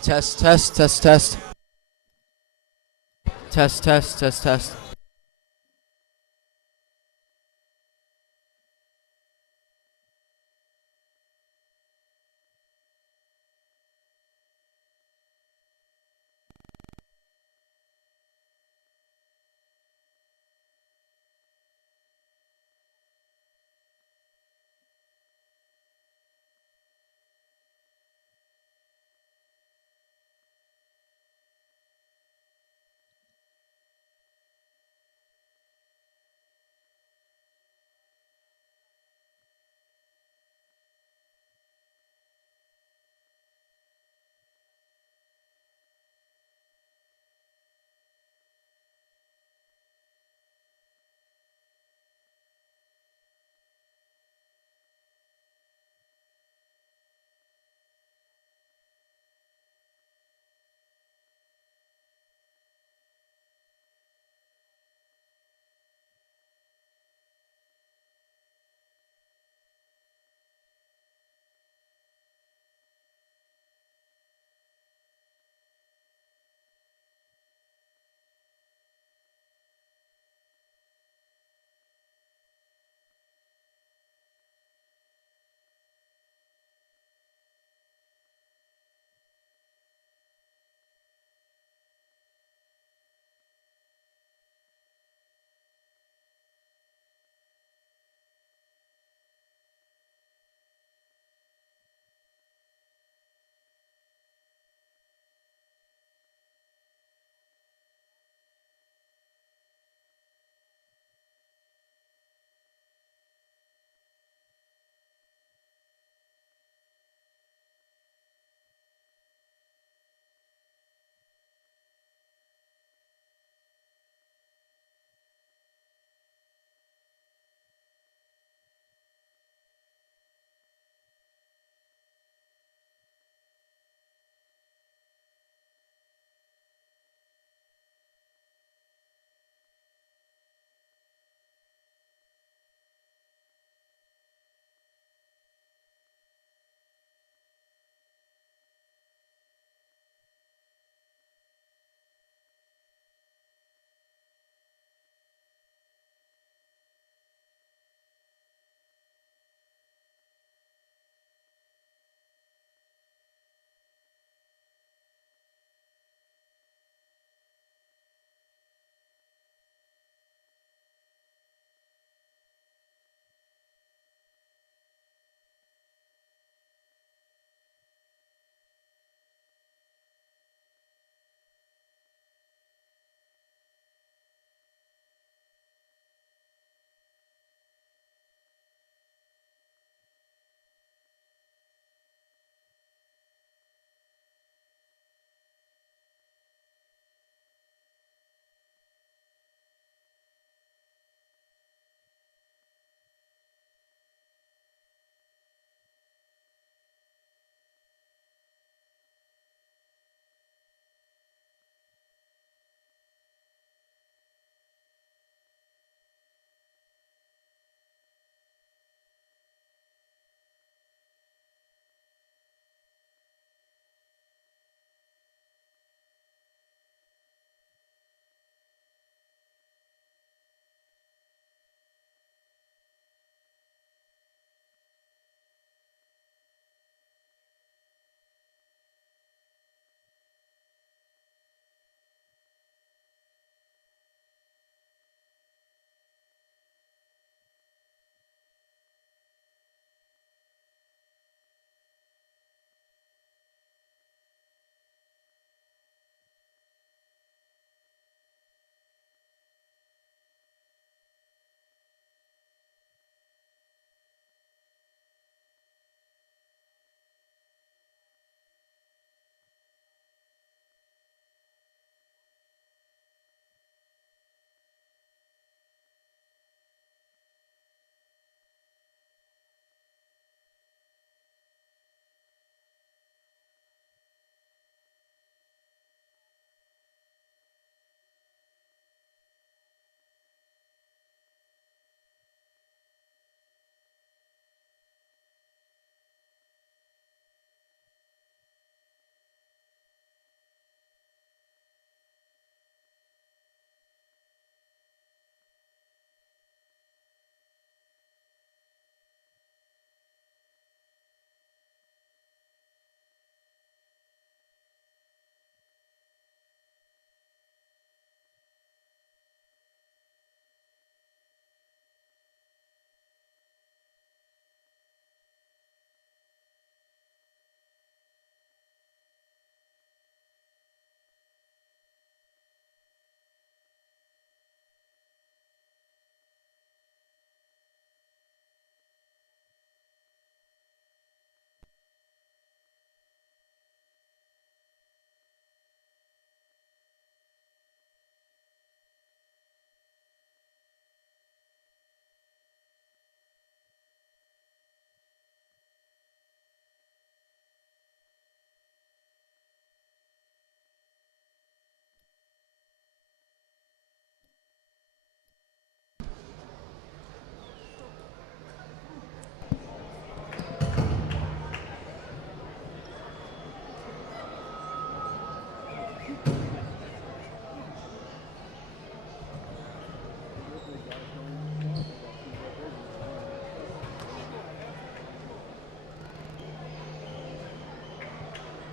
Test, test, test, test. Test, test, test, test.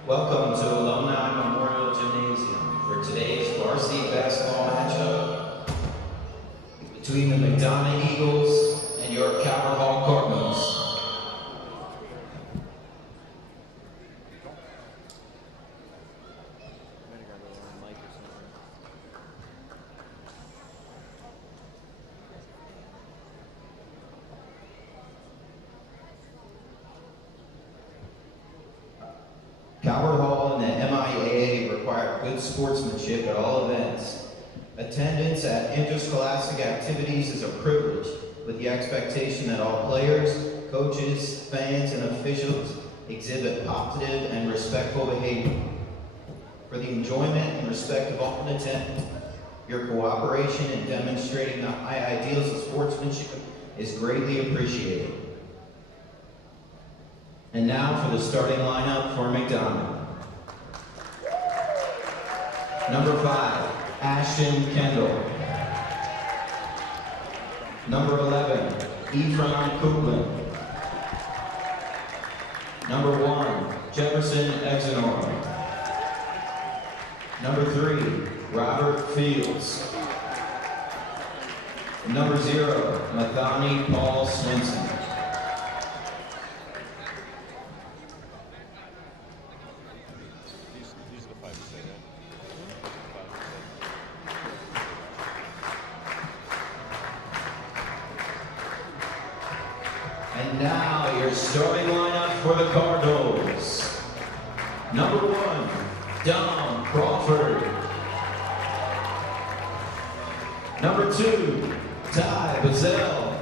Welcome to Alumni Memorial Gymnasium for today's varsity basketball matchup between the McDonogh Eagles and your Calvert Hall Cardinals. Calvert Hall and the MIAA require good sportsmanship at all events. Attendance at interscholastic activities is a privilege, with the expectation that all players, coaches, fans, and officials exhibit positive and respectful behavior. For the enjoyment and respect of all in attendance, your cooperation in demonstrating the high ideals of sportsmanship is greatly appreciated. And now for the starting lineup for McDonogh. Number 5, Ashton Kendall. Number 11, Ephraim Copeland. Number 1, Jefferson Exenor. Number 3, Robert Fields. Number 0, Mathani Paul Swenson. And now your starting lineup for the Cardinals. Number 1, Dom Crawford. Number 2, Ty Bazell.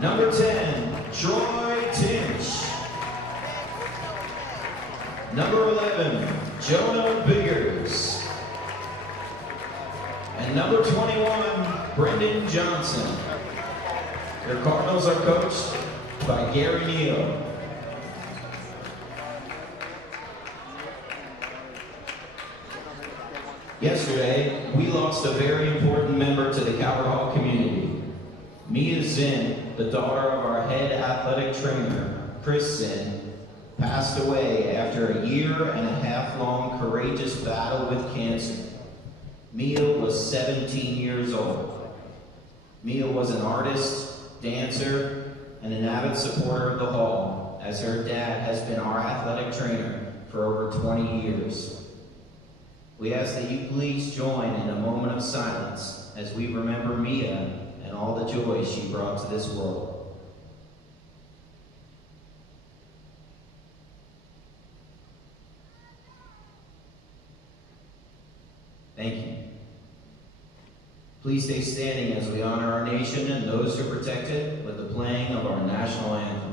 Number 10, Troy Tinch. Number 11, Jonah Biggers. And number 21, Brendan Johnson. Your Cardinals are coached by Gary Neal. Yesterday, we lost a very important member to the Calvert Hall community. Mia Zinn, the daughter of our head athletic trainer, Chris Zinn, passed away after a 1.5-year-long courageous battle with cancer. Mia was 17 years old. Mia was an artist, dancer, and an avid supporter of the Hall, as her dad has been our athletic trainer for over 20 years. We ask that you please join in a moment of silence as we remember Mia and all the joy she brought to this world. Thank you. Please stay standing as we honor our nation and those who protect it with the playing of our national anthem.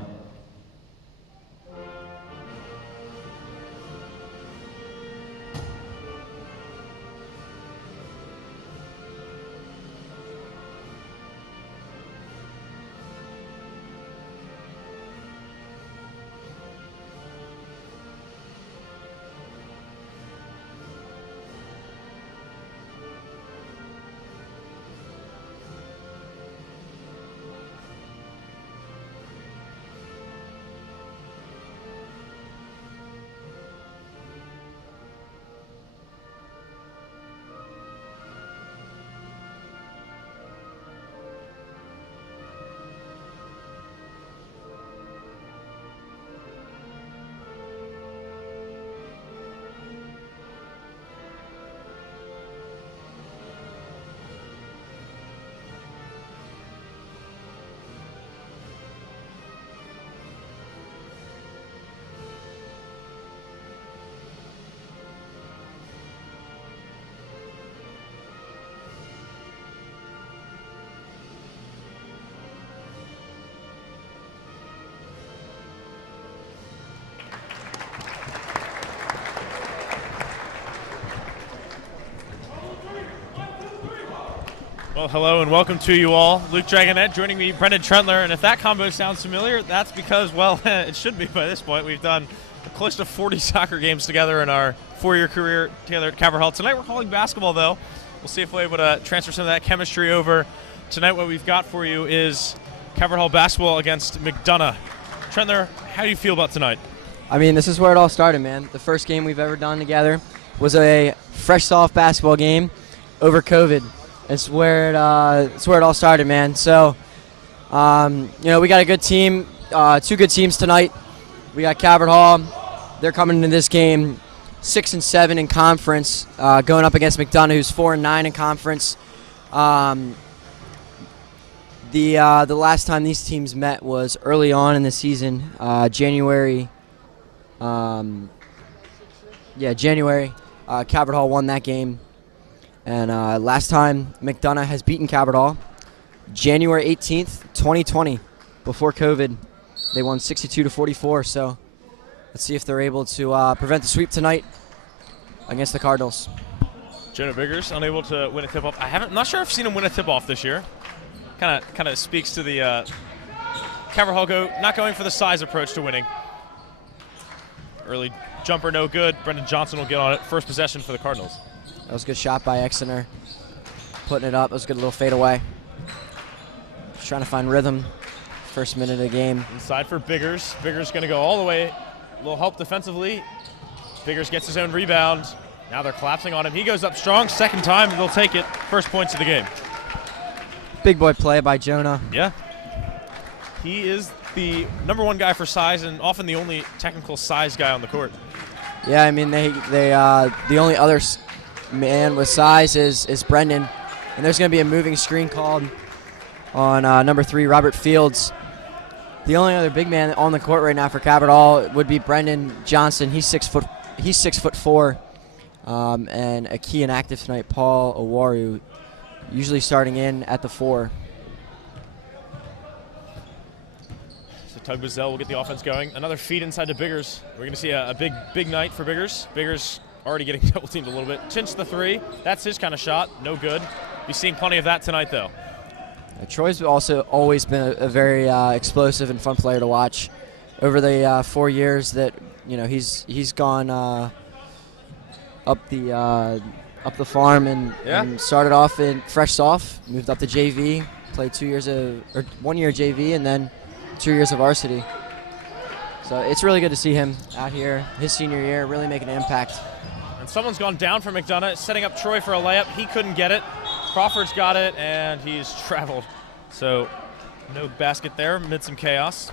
Well, hello and welcome to you all. Luke Dragonette joining me, Brendan Trentler, and if that combo sounds familiar, that's because, well, it should be by this point. We've done close to 40 soccer games together in our 4-year career together at Calvert Hall. Tonight we're calling basketball, though. We'll see if we're able to transfer some of that chemistry over. Tonight what we've got for you is Calvert Hall basketball against McDonogh. Trentler, how do you feel about tonight? I mean, this is where it all started, man. The first game we've ever done together was a fresh soft basketball game over COVID. It's where it all started, man. So, we got a good team, 2 good teams tonight. We got Calvert Hall. They're coming into this game 6-7 in conference, going up against McDonogh, who's 4-9 in conference. The last time these teams met was early on in the season, January. January. Calvert Hall won that game. And last time McDonogh has beaten Calvert Hall, January 18th, 2020, before COVID. They won 62-44. So let's see if they're able to prevent the sweep tonight against the Cardinals. Jonah Biggers unable to win a tip-off. I'm not sure I've seen him win a tip-off this year. Kind of speaks to the Calvert Hall not going for the size approach to winning. Early jumper, no good. Brendan Johnson will get on it. First possession for the Cardinals. That was a good shot by Exeter. Putting it up. That was a good little fadeaway. Just trying to find rhythm. First minute of the game. Inside for Biggers. Biggers going to go all the way. A little help defensively. Biggers gets his own rebound. Now they're collapsing on him. He goes up strong. Second time, they'll take it. First points of the game. Big boy play by Jonah. Yeah. He is the number 1 guy for size and often the only technical size guy on the court. Yeah, I mean, they the only other man with size is Brendan. And there's going to be a moving screen called on number 3, Robert Fields. The only other big man on the court right now for Calvert Hall would be Brendan Johnson. He's 6'4", and a key and active tonight, Paul Owaru, usually starting in at the 4. So Tug Bazell will get the offense going. Another feed inside to Biggers. We're going to see a big night for Biggers. Biggers already getting double teamed a little bit. Tinch the 3. That's his kind of shot. No good. Be seeing plenty of that tonight, though. Troy's also always been a very explosive and fun player to watch. Over the 4 years that he's gone up the farm and started off in fresh soft, moved up to JV, played 1 year JV, and then 2 years of varsity. So it's really good to see him out here his senior year, really making an impact. And someone's gone down for McDonogh, setting up Troy for a layup. He couldn't get it. Crawford's got it, and he's traveled. So no basket there amid some chaos.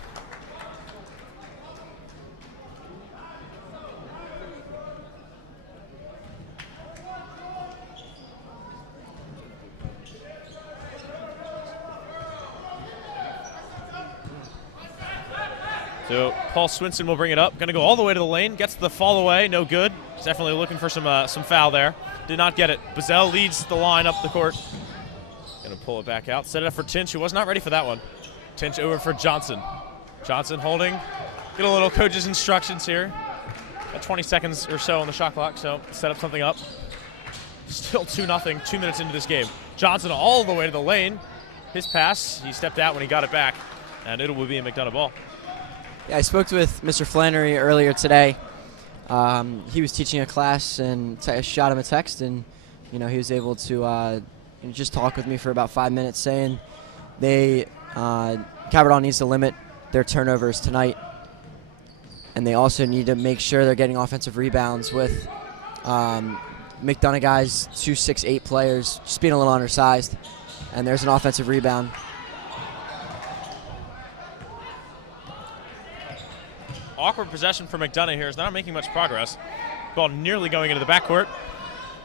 So Paul Swinson will bring it up. Going to go all the way to the lane. Gets the fall away. No good. He's definitely looking for some foul there. Did not get it. Bazell leads the line up the court. Going to pull it back out. Set it up for Tinch, who was not ready for that one. Tinch over for Johnson. Johnson holding. Get a little coach's instructions here. Got 20 seconds or so on the shot clock, so set up something up. Still 2-0, 2 minutes into this game. Johnson all the way to the lane. His pass, he stepped out when he got it back, and it will be a McDonogh ball. Yeah, I spoke with Mr. Flannery earlier today. He was teaching a class and shot him a text, and he was able to just talk with me for about 5 minutes, saying Calvert Hall needs to limit their turnovers tonight, and they also need to make sure they're getting offensive rebounds with McDonogh guys, 2'6", 8 players, just being a little undersized, and there's an offensive rebound. Awkward possession for McDonogh here. Is not making much progress. Ball nearly going into the backcourt.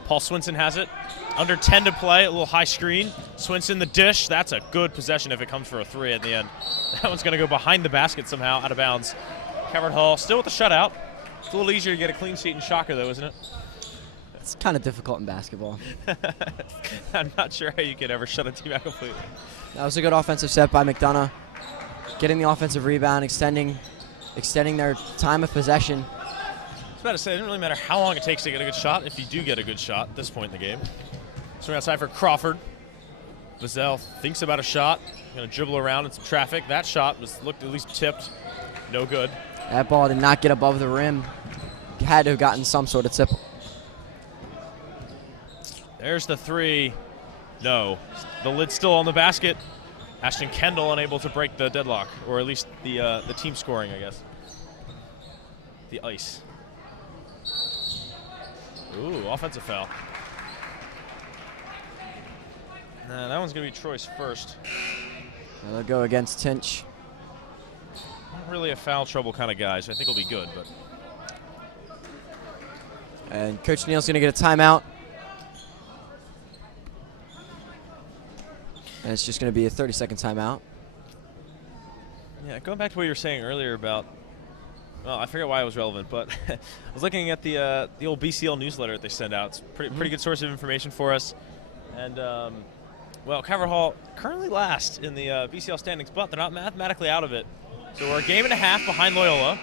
Paul Swinson has it. Under 10 to play, a little high screen. Swinson the dish. That's a good possession if it comes for a 3 at the end. That one's going to go behind the basket somehow, out of bounds. Calvert Hall still with the shutout. It's a little easier to get a clean sheet in Shocker, though, isn't it? It's kind of difficult in basketball. I'm not sure how you could ever shut a team out completely. That was a good offensive set by McDonogh. Getting the offensive rebound, extending their time of possession. I was about to say, it doesn't really matter how long it takes to get a good shot if you do get a good shot at this point in the game. Swing outside for Crawford. Bazell thinks about a shot. Going to dribble around in some traffic. That shot looked at least tipped. No good. That ball did not get above the rim. Had to have gotten some sort of tip. There's the 3. No. The lid's still on the basket. Ashton Kendall unable to break the deadlock, or at least the team scoring, I guess. the ice. Ooh, offensive foul. Nah, that one's going to be Troy's first. They'll go against Tinch. Not really a foul trouble kind of guy, so I think he'll be good. But And Coach Neal's going to get a timeout. And it's just going to be a 30-second timeout. yeah, going back to what you were saying earlier about, well, I forget why it was relevant, but I was looking at the old BCL newsletter that they send out. It's pretty good source of information for us. And, well, Calvert Hall currently last in the BCL standings, but they're not mathematically out of it. So we're a game and a half behind Loyola.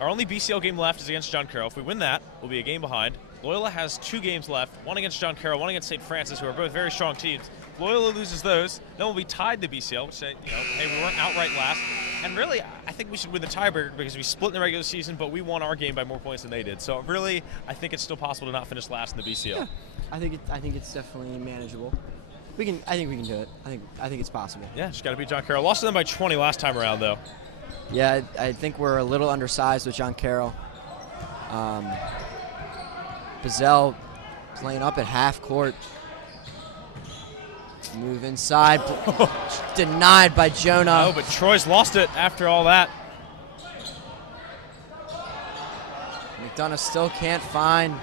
Our only BCL game left is against John Carroll. If we win that, we'll be a game behind. Loyola has 2 games left, one against John Carroll, one against St. Francis, who are both very strong teams. If Loyola loses those, then we'll be tied to BCL, which, hey, we weren't outright last. And really, I think we should win the tiebreaker because we split in the regular season, but we won our game by more points than they did. So really, I think it's still possible to not finish last in the BCL. Yeah, I think it's definitely manageable. I think we can do it. I think it's possible. Yeah, just got to beat John Carroll. Lost to them by 20 last time around, though. Yeah, I think we're a little undersized with John Carroll. Bazell playing up at half court. Move inside. Denied by Jonah. Oh, but Troy's lost it after all that. McDonogh still can't find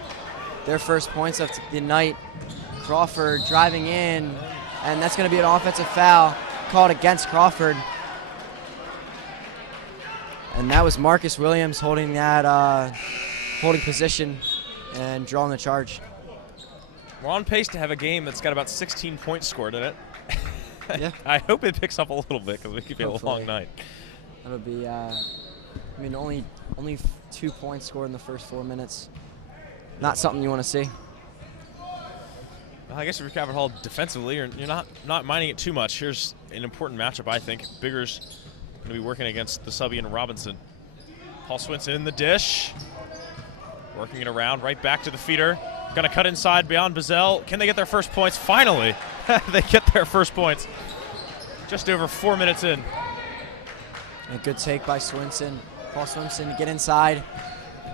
their first points of the night. Crawford driving in, and that's going to be an offensive foul called against Crawford. And that was Marcus Williams holding that holding position and drawing the charge. We're on pace to have a game that's got about 16 points scored in it. Yeah. I hope it picks up a little bit because we could be a long night. That'll be, only 2 points scored in the first 4 minutes. Not something you want to see. Well, I guess if you're Calvert Hall defensively, you're not minding it too much. Here's an important matchup, I think. Bigger's going to be working against the Subian Robinson. Paul Swinson in the dish. Working it around, right back to the feeder. Going to cut inside beyond Bazell. Can they get their first points? Finally, they get their first points. Just over 4 minutes in. A good take by Swinson. Paul Swinson to get inside,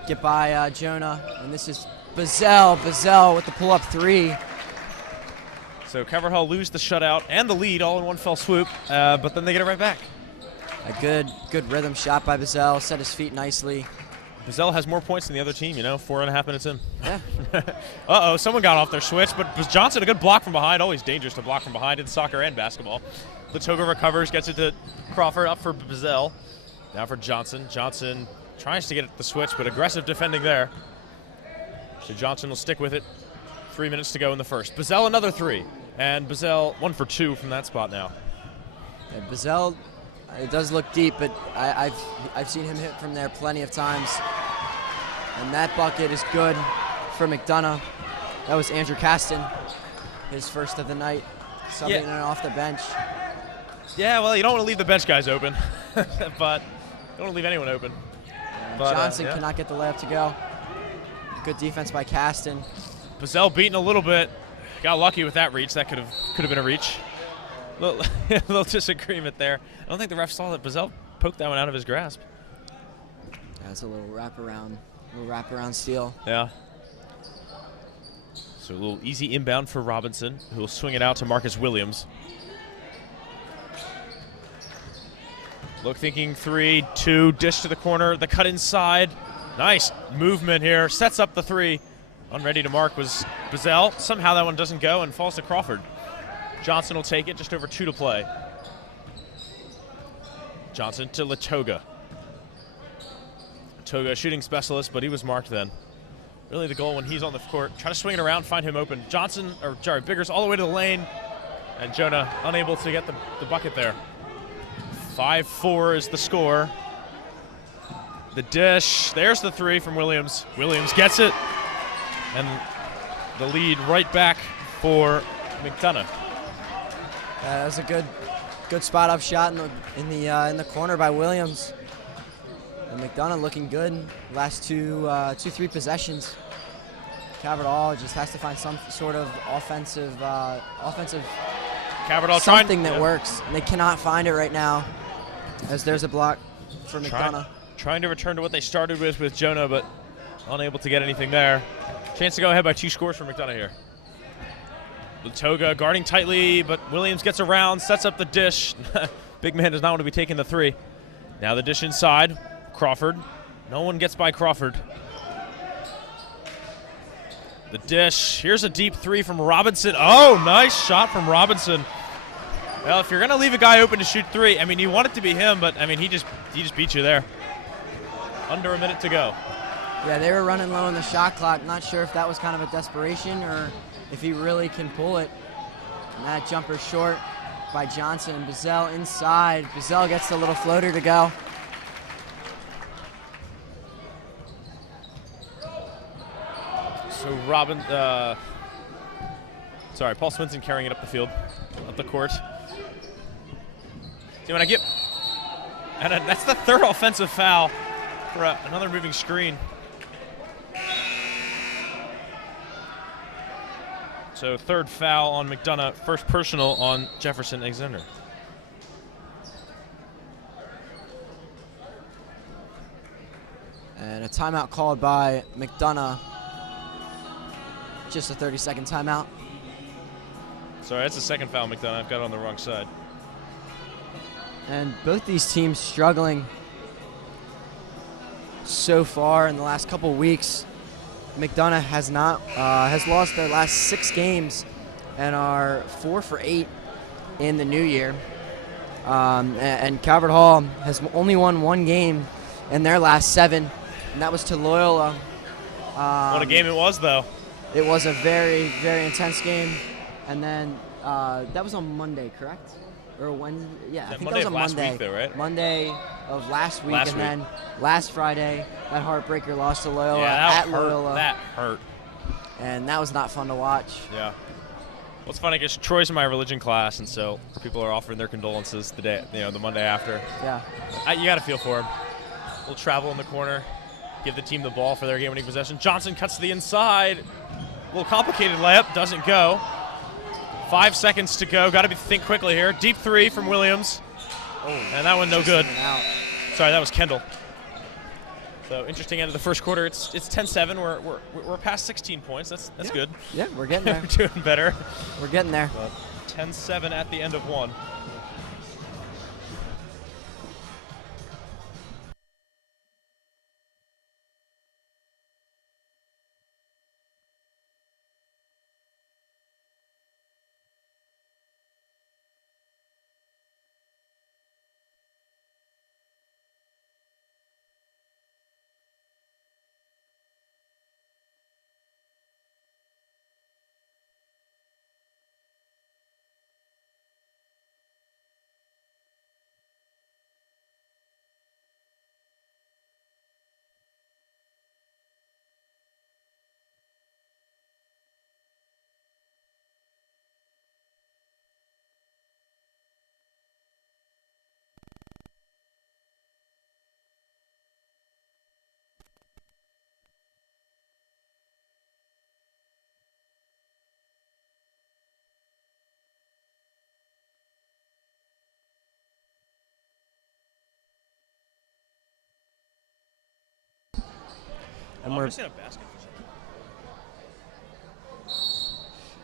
get by Jonah. And this is Bazell. Bazell with the pull-up 3. So Calvert Hall lose the shutout and the lead all in one fell swoop, but then they get it right back. A good rhythm shot by Bazell. Set his feet nicely. Bazell has more points than the other team, 4.5 minutes in. Yeah. Uh-oh, someone got off their switch, but Johnson, a good block from behind. Always dangerous to block from behind in soccer and basketball. Latoga recovers, gets it to Crawford, up for Bazell. Now for Johnson. Johnson tries to get the switch, but aggressive defending there. So Johnson will stick with it. 3 minutes to go in the first. Bazell another 3. And Bazell 1 for 2 from that spot now. Yeah, Bazell, it does look deep, but I've seen him hit from there plenty of times. And that bucket is good for McDonogh. That was Andrew Caston, his first of the night, subbing in off the bench. Yeah, well, you don't want to leave the bench guys open, but you don't want to leave anyone open. But, Johnson cannot get the layup to go. Good defense by Caston. Bazell beaten a little bit. Got lucky with that reach. That could have been a reach. A little disagreement there. I don't think the ref saw that Bazell poked that one out of his grasp. That's a little wraparound steal. Yeah. So a little easy inbound for Robinson, who will swing it out to Marcus Williams. Look thinking 3, 2, dish to the corner, the cut inside. Nice movement here, sets up the 3. Unready to mark was Bazell. Somehow that one doesn't go and falls to Crawford. Johnson will take it, just over 2 to play. Johnson to Latoga. Latoga, shooting specialist, but he was marked then. Really the goal when he's on the court. Try to swing it around, find him open. Biggers all the way to the lane. And Jonah unable to get the bucket there. 5-4 is the score. The dish, there's the 3 from Williams. Williams gets it. And the lead right back for McDonogh. That was a good spot up shot in the corner by Williams. And McDonogh looking good. Last 2-3 possessions. Calvert Hall just has to find some sort of offensive Calvert Hall something that works. And they cannot find it right now. As there's a block for McDonogh. trying to return to what they started with Jonah, but unable to get anything there. Chance to go ahead by 2 scores for McDonogh here. Latoga guarding tightly, but Williams gets around, sets up the dish. Big man does not want to be taking the 3. Now the dish inside. Crawford. No one gets by Crawford. The dish. Here's a deep 3 from Robinson. Oh, nice shot from Robinson. Well, if you're going to leave a guy open to shoot 3, I mean, you want it to be him, but I mean, he just beat you there. Under a minute to go. Yeah, they were running low on the shot clock. Not sure if that was kind of a desperation or if he really can pull it. And that jumper short by Johnson. Bazell inside. Bazell gets the little floater to go. So Paul Swinson carrying it up the field, up the court. See when I get, and that's the 3rd offensive foul for another moving screen. So 3rd foul on McDonogh, 1st personal on Jefferson Alexander. And a timeout called by McDonogh. Just a 30-second timeout. Sorry, that's the 2nd foul McDonogh. I've got it on the wrong side. And both these teams struggling so far in the last couple weeks. McDonogh has lost their last 6 games and are 4 for 8 in the new year. And Calvert Hall has only won 1 game in their last 7, and that was to Loyola. What a game it was, though. It was a very, very intense game. And then that was on Monday, correct? Or when? Yeah, I think Monday that was on last Monday. week, though, right? Monday of last week, then last Friday, that heartbreaker loss to Loyola at Loyola. That hurt. And that was not fun to watch. Yeah. Well, it's funny because Troy's in my religion class, and so people are offering their condolences the Monday after. Yeah. You got to feel for him. We'll travel in the corner, give the team the ball for their game-winning possession. Johnson cuts to the inside. A little complicated layup, doesn't go. 5 seconds to go. Got to think quickly here. Deep 3 from Williams. Oh, and that one no good. Sorry, that was Kendall. So interesting end of the first quarter. It's 10-7. We're past 16 points. That's good. Yeah, we're getting there. We're doing better. We're getting there. 10-7 at the end of 1.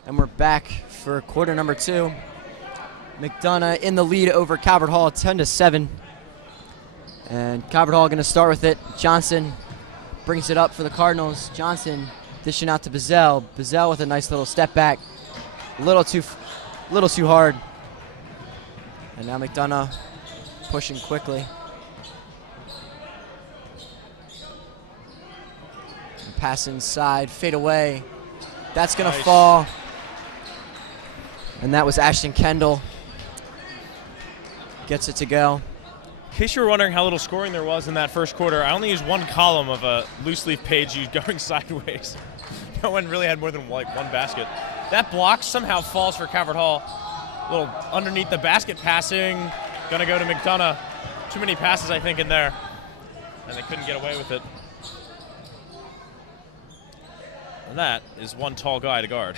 And we're back for quarter number 2. McDonogh in the lead over Calvert Hall, 10-7. And Calvert Hall going to start with it. Johnson brings it up for the Cardinals. Johnson dishing out to Bazell. Bazell with a nice little step back. A little too hard. And now McDonogh pushing quickly. Pass inside, fade away. That's going to fall. And that was Ashton Kendall. Gets it to go. In case you were wondering how little scoring there was in that first quarter, I only used 1 column of a loose leaf page used going sideways. No one really had more than one basket. That block somehow falls for Calvert Hall. A little underneath the basket passing. Going to go to McDonogh. Too many passes, I think, in there. And they couldn't get away with it. And that is one tall guy to guard.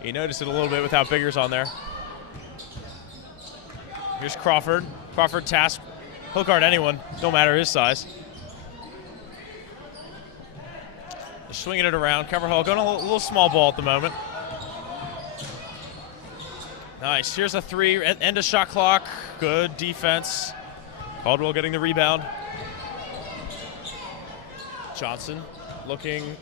He noticed it a little bit without Biggers on there. Here's Crawford. Crawford tasked He'll guard anyone, no matter his size. Just swinging it around. Cover Hall going a little small ball at the moment. Nice. Here's a 3. End of shot clock. Good defense. Caldwell getting the rebound. Johnson looking.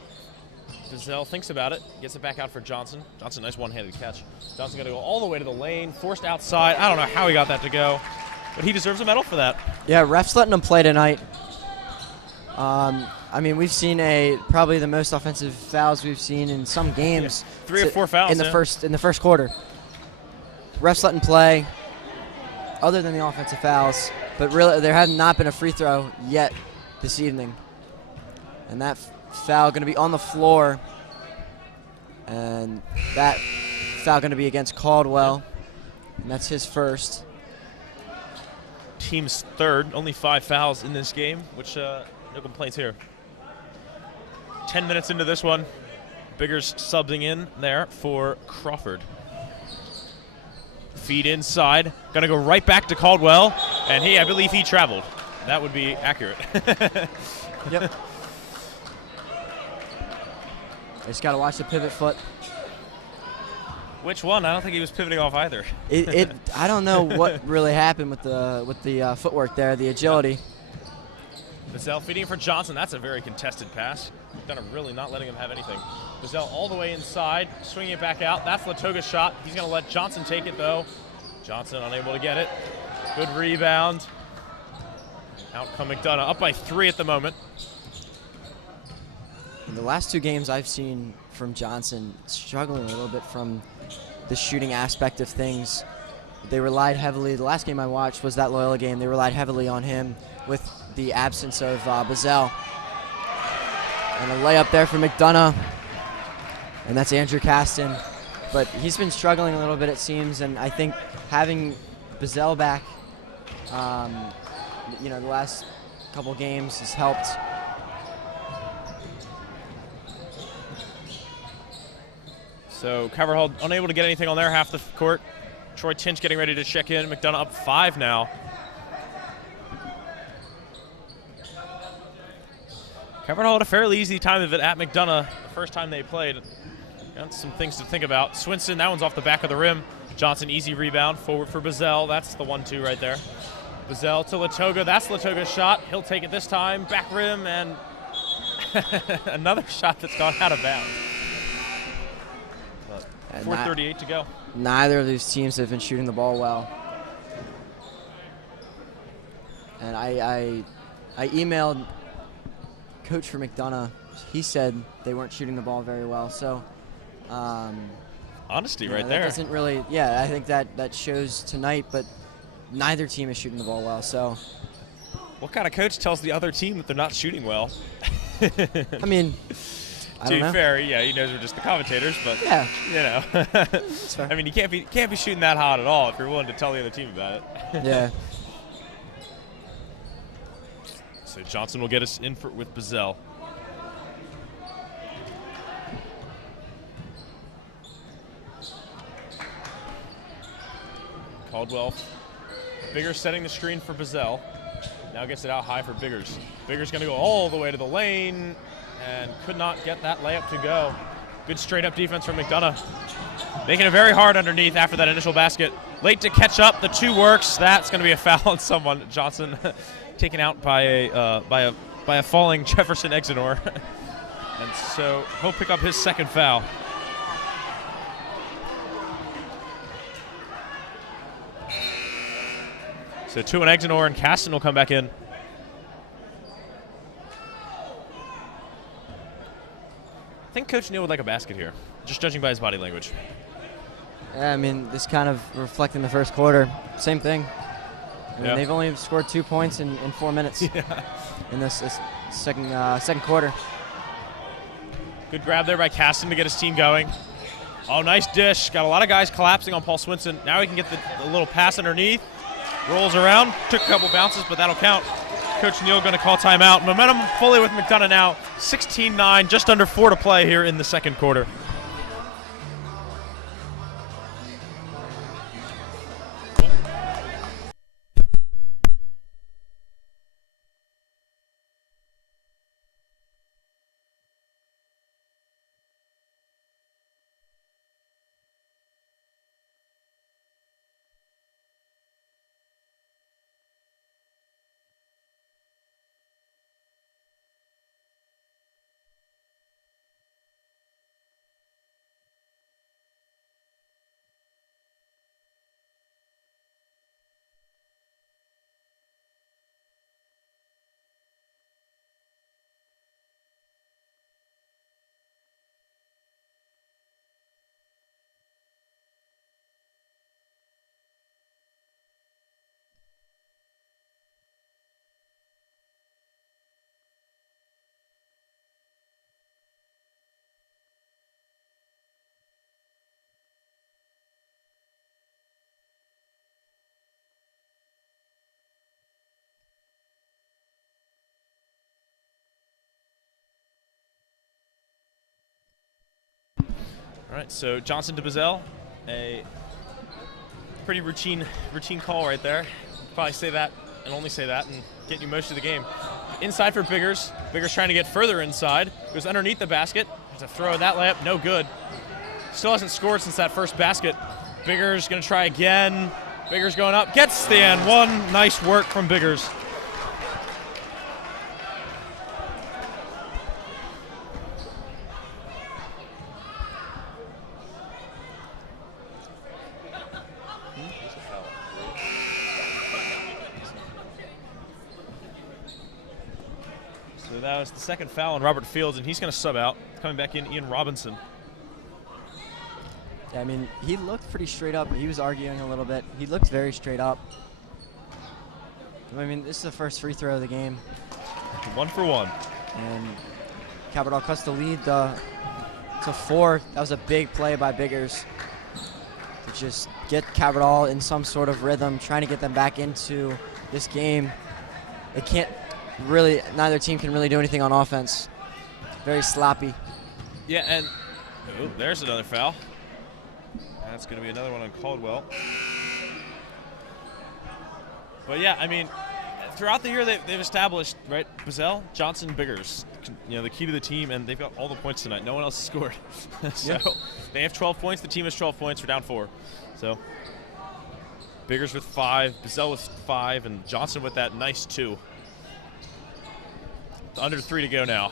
Giselle thinks about it. Gets it back out for Johnson. Johnson, nice one-handed catch. Johnson going to go all the way to the lane. Forced outside. I don't know how he got that to go, but he deserves a medal for that. Yeah, refs letting him play tonight. I mean, we've seen probably the most offensive fouls we've seen in some games. Yeah, 3 or 4 fouls in the first quarter. Refs letting play, other than the offensive fouls, but really there had not been a free throw yet this evening, and that foul going to be on the floor, and that foul going to be against Caldwell, and that's his first. Team's third, only 5 fouls in this game, which no complaints here. 10 minutes into this one, Biggers subbing in there for Crawford. Feed inside, gonna go right back to Caldwell, and I believe he traveled. That would be accurate. Yep. Just got to watch the pivot foot. Which one? I don't think he was pivoting off either. I don't know what really happened with the footwork there, the agility. Giselle feeding for Johnson. That's a very contested pass. McDonogh really not letting him have anything. Giselle all the way inside, swinging it back out. That's Latoga's shot. He's going to let Johnson take it, though. Johnson unable to get it. Good rebound. Out come McDonogh, up by 3 at the moment. In the last 2 games I've seen from Johnson, struggling a little bit from the shooting aspect of things. They relied heavily, the last game I watched was that Loyola game, they relied heavily on him with the absence of Bazell. And a layup there for McDonogh, and that's Andrew Caston. But he's been struggling a little bit, it seems, and I think having Bazell back, the last couple games has helped. So Coverhold unable to get anything on their half the court. Troy Tinch getting ready to check in. McDonogh up 5 now. Coverhold had a fairly easy time of it at McDonogh the first time they played. Got some things to think about. Swinson, that one's off the back of the rim. Johnson, easy rebound. Forward for Bazell. That's the 1-2 right there. Bazell to Latoga. That's Latoga's shot. He'll take it this time. Back rim, and another shot that's gone out of bounds. 4:38 to go. Neither of these teams have been shooting the ball well. And I emailed coach for McDonogh. He said they weren't shooting the ball very well. So honesty right that there. Doesn't really, I think that shows tonight, but neither team is shooting the ball well. So what kind of coach tells the other team that they're not shooting well? I mean, to be fair, he knows we're just the commentators, but That's fair. I mean, you can't be shooting that hot at all if you're willing to tell the other team about it. Yeah. So Johnson will get us in with Bazell. Caldwell. Biggers setting the screen for Bazell. Now gets it out high for Biggers. Biggers going to go all the way to the lane and could not get that layup to go. Good straight-up defense from McDonogh. Making it very hard underneath after that initial basket. Late to catch up. The 2 works. That's going to be a foul on someone. Johnson taken out by a falling Jefferson Exenor. And so he'll pick up his 2nd foul. So 2 on Exenor, and Caston will come back in. I think Coach Neal would like a basket here, just judging by his body language. Yeah, I mean, this kind of reflecting the first quarter. Same thing. I mean, they've only scored 2 points in 4 minutes in this second quarter. Good grab there by Caston to get his team going. Oh, nice dish. Got a lot of guys collapsing on Paul Swinson. Now he can get the little pass underneath. Rolls around. Took a couple bounces, but that'll count. Coach Neal going to call timeout. Momentum fully with McDonogh now. 16-9, just under 4 to play here in the second quarter. All right, so Johnson to Bazell, a pretty routine call right there. Probably say that and only say that and get you most of the game. Inside for Biggers. Biggers trying to get further inside. Goes underneath the basket. There's a throw. That layup, no good. Still hasn't scored since that first basket. Biggers going to try again. Biggers going up. Gets the and one. Nice work from Biggers. So that was the second foul on Robert Fields, and he's going to sub out. Coming back in, Ian Robinson. Yeah, I mean, he looked pretty straight up. He was arguing a little bit. He looked very straight up. I mean, this is the first free throw of the game. 1 for 1. And Cabral cuts the lead to 4. That was a big play by Biggers to just get Cabral in some sort of rhythm, trying to get them back into this game. They can't really, neither team can really do anything on offense. Very sloppy. Yeah, and there's another foul. That's going to be another one on Caldwell. But yeah, I mean, throughout the year they've established, right, Bazell, Johnson, Biggers, you know, the key to the team, and they've got all the points tonight. No one else has scored. So yeah. They have 12 points. The team has 12 points. We're down 4. So Biggers with 5, Bazell with 5, and Johnson with that nice 2. Under 3 to go now.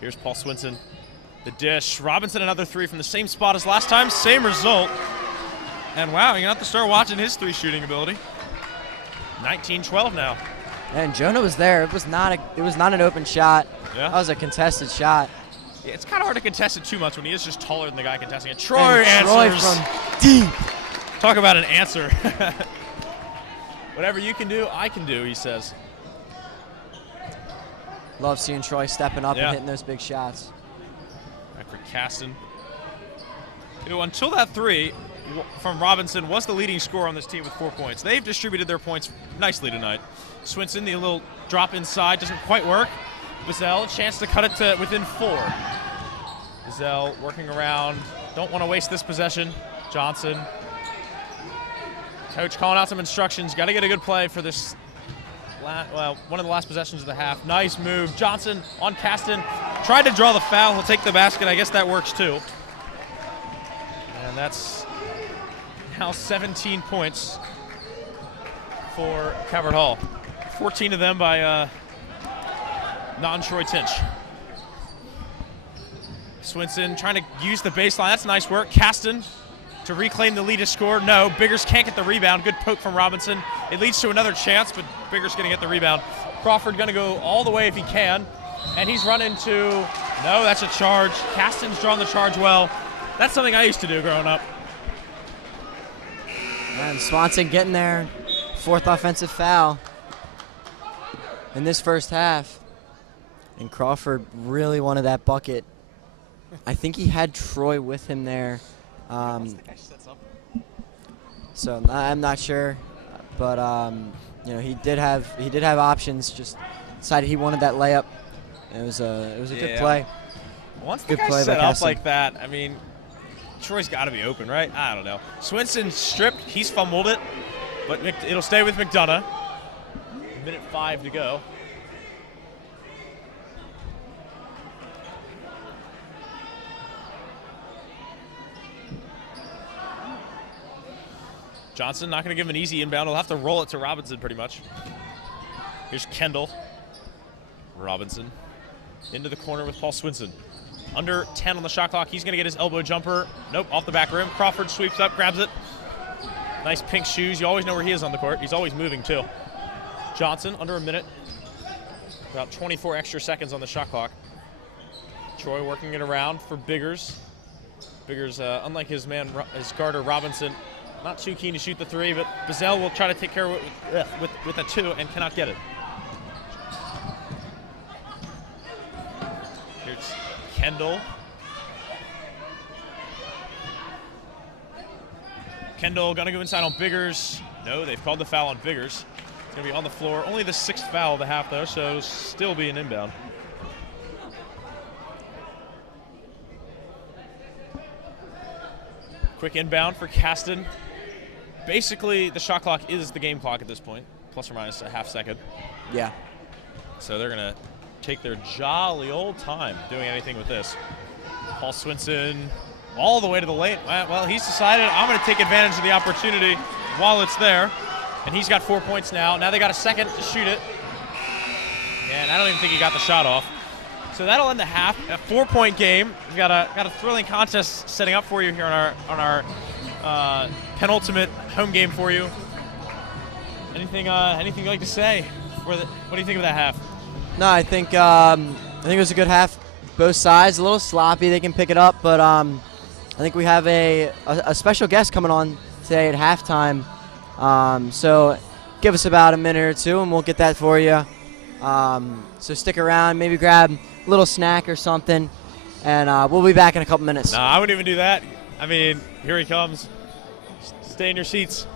Here's Paul Swinson. The dish. Robinson another 3 from the same spot as last time. Same result. And wow, you're going to have to start watching his 3 shooting ability. 19-12 now. And Jonah was there. It was not an open shot. Yeah. That was a contested shot. Yeah, it's kind of hard to contest it too much when he is just taller than the guy contesting it. Troy answers. Troy from deep. Talk about an answer. Whatever you can do, I can do, he says. Love seeing Troy stepping up Yeah. and hitting those big shots. Back for Caston. You know, until that 3 from Robinson was the leading scorer on this team with 4 points. They've distributed their points nicely tonight. Swinson, the little drop inside, doesn't quite work. Bazell, chance to cut it to within 4. Bazell working around. Don't want to waste this possession. Johnson. Coach calling out some instructions. Got to get a good play for this, one of the last possessions of the half. Nice move. Johnson on Caston. Tried to draw the foul. He'll take the basket. I guess that works too. And that's now 17 points for Calvert Hall. 14 of them by non-Troy Tinch. Swinson trying to use the baseline. That's nice work. Caston to reclaim the lead to score. No, Biggers can't get the rebound. Good poke from Robinson. It leads to another chance, but Biggers going to get the rebound. Crawford going to go all the way if he can. And he's run into, no, that's a charge. Caston's drawn the charge well. That's something I used to do growing up. And Swanson getting there. 4th offensive foul in this first half. And Crawford really wanted that bucket. I think he had Troy with him there. So I'm not sure, but you know, he did have options. Just decided he wanted that layup. It was a good play. Once the guy's set up like that, I mean, Troy's got to be open, right? I don't know. Swinson stripped. He's fumbled it, but it'll stay with McDonogh. 1:05 to go. Johnson not going to give him an easy inbound. He'll have to roll it to Robinson pretty much. Here's Kendall. Robinson into the corner with Paul Swinson. Under 10 on the shot clock. He's going to get his elbow jumper. Nope, off the back rim. Crawford sweeps up, grabs it. Nice pink shoes. You always know where he is on the court. He's always moving too. Johnson under a minute. About 24 extra seconds on the shot clock. Troy working it around for Biggers. Biggers, unlike his guarder Robinson, not too keen to shoot the 3, but Bazell will try to take care of it with a 2 and cannot get it. Here's Kendall. Kendall gonna go inside on Biggers. No, they've called the foul on Biggers. It's gonna be on the floor. Only the 6th foul of the half though, so still be an inbound. Quick inbound for Caston. Basically, the shot clock is the game clock at this point, plus or minus a half second. Yeah. So they're going to take their jolly old time doing anything with this. Paul Swinson all the way to the lane. Well, he's decided, I'm going to take advantage of the opportunity while it's there. And he's got 4 points now. Now they got a second to shoot it. And I don't even think he got the shot off. So that'll end the half. A 4-point game. We've got a thrilling contest setting up for you here on our penultimate home game for you. Anything you'd like to say? What do you think of that half? No, I think it was a good half. Both sides a little sloppy. They can pick it up, but I think we have a special guest coming on today at halftime. So give us about a minute or two, and we'll get that for you. So stick around, maybe grab a little snack or something, and we'll be back in a couple minutes. No, I wouldn't even do that. I mean, here he comes. Stay in your seats.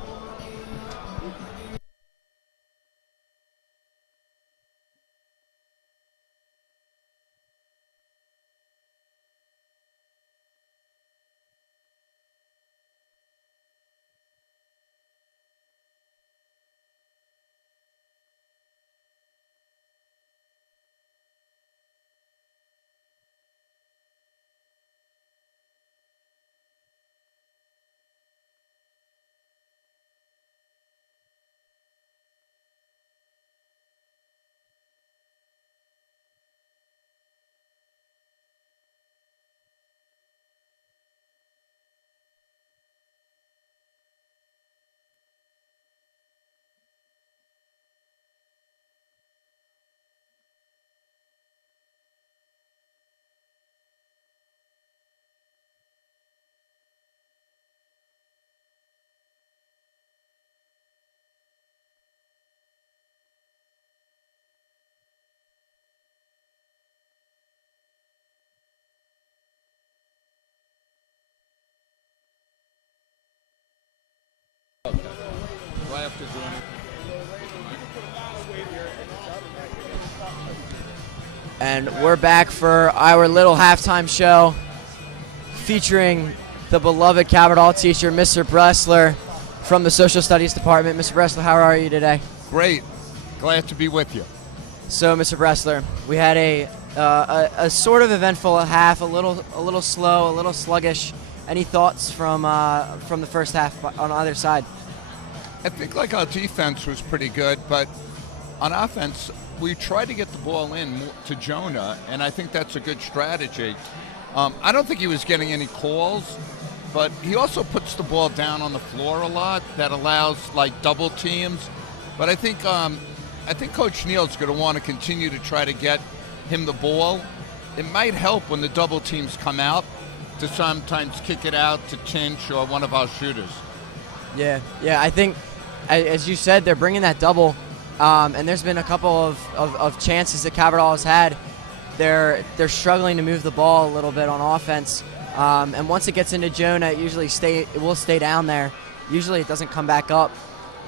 And we're back for our little halftime show featuring the beloved Calvert Hall teacher, Mr. Bressler, from the Social Studies Department. Mr. Bressler, how are you today? Great. Glad to be with you. So, Mr. Bressler, we had a sort of eventful half, a little slow, a little sluggish. Any thoughts from the first half on either side? I think like our defense was pretty good, but on offense, we tried to get the ball in to Jonah, and I think that's a good strategy. I don't think he was getting any calls, but he also puts the ball down on the floor a lot. That allows like double teams. But I think Coach Neal's going to want to continue to try to get him the ball. It might help when the double teams come out to sometimes kick it out to Tinch or one of our shooters. Yeah, I think, as you said, they're bringing that double, and there's been a couple of chances that Calvert Hall has had. They're struggling to move the ball a little bit on offense, and once it gets into Jonah, it will stay down there. Usually it doesn't come back up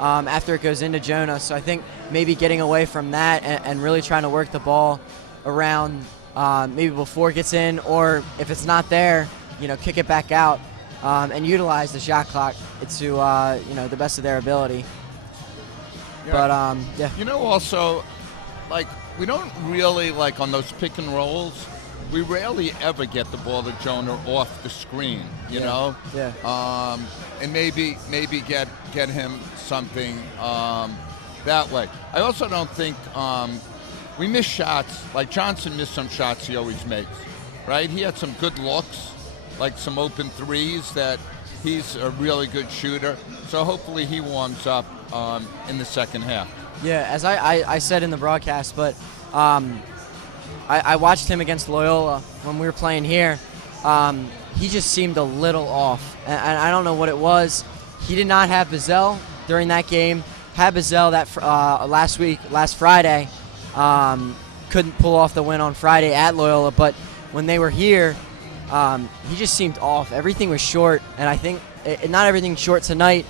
after it goes into Jonah, so I think maybe getting away from that and really trying to work the ball around maybe before it gets in, or if it's not there, kick it back out. And utilize the shot clock to the best of their ability. Yeah. But yeah. Also, like we don't really like on those pick and rolls. We rarely ever get the ball to Jonah off the screen. You know. Yeah. And maybe get him something that way. I also don't think we miss shots. Like Johnson missed some shots he always makes. Right. He had some good looks. Like some open threes that he's a really good shooter. So hopefully he warms up in the second half. Yeah, as I said in the broadcast, but I watched him against Loyola when we were playing here. He just seemed a little off, and I don't know what it was. He did not have Bazell during that game. Had Bazell that last Friday. Couldn't pull off the win on Friday at Loyola, but when they were here, he just seemed off. Everything was short, and I think not everything short tonight,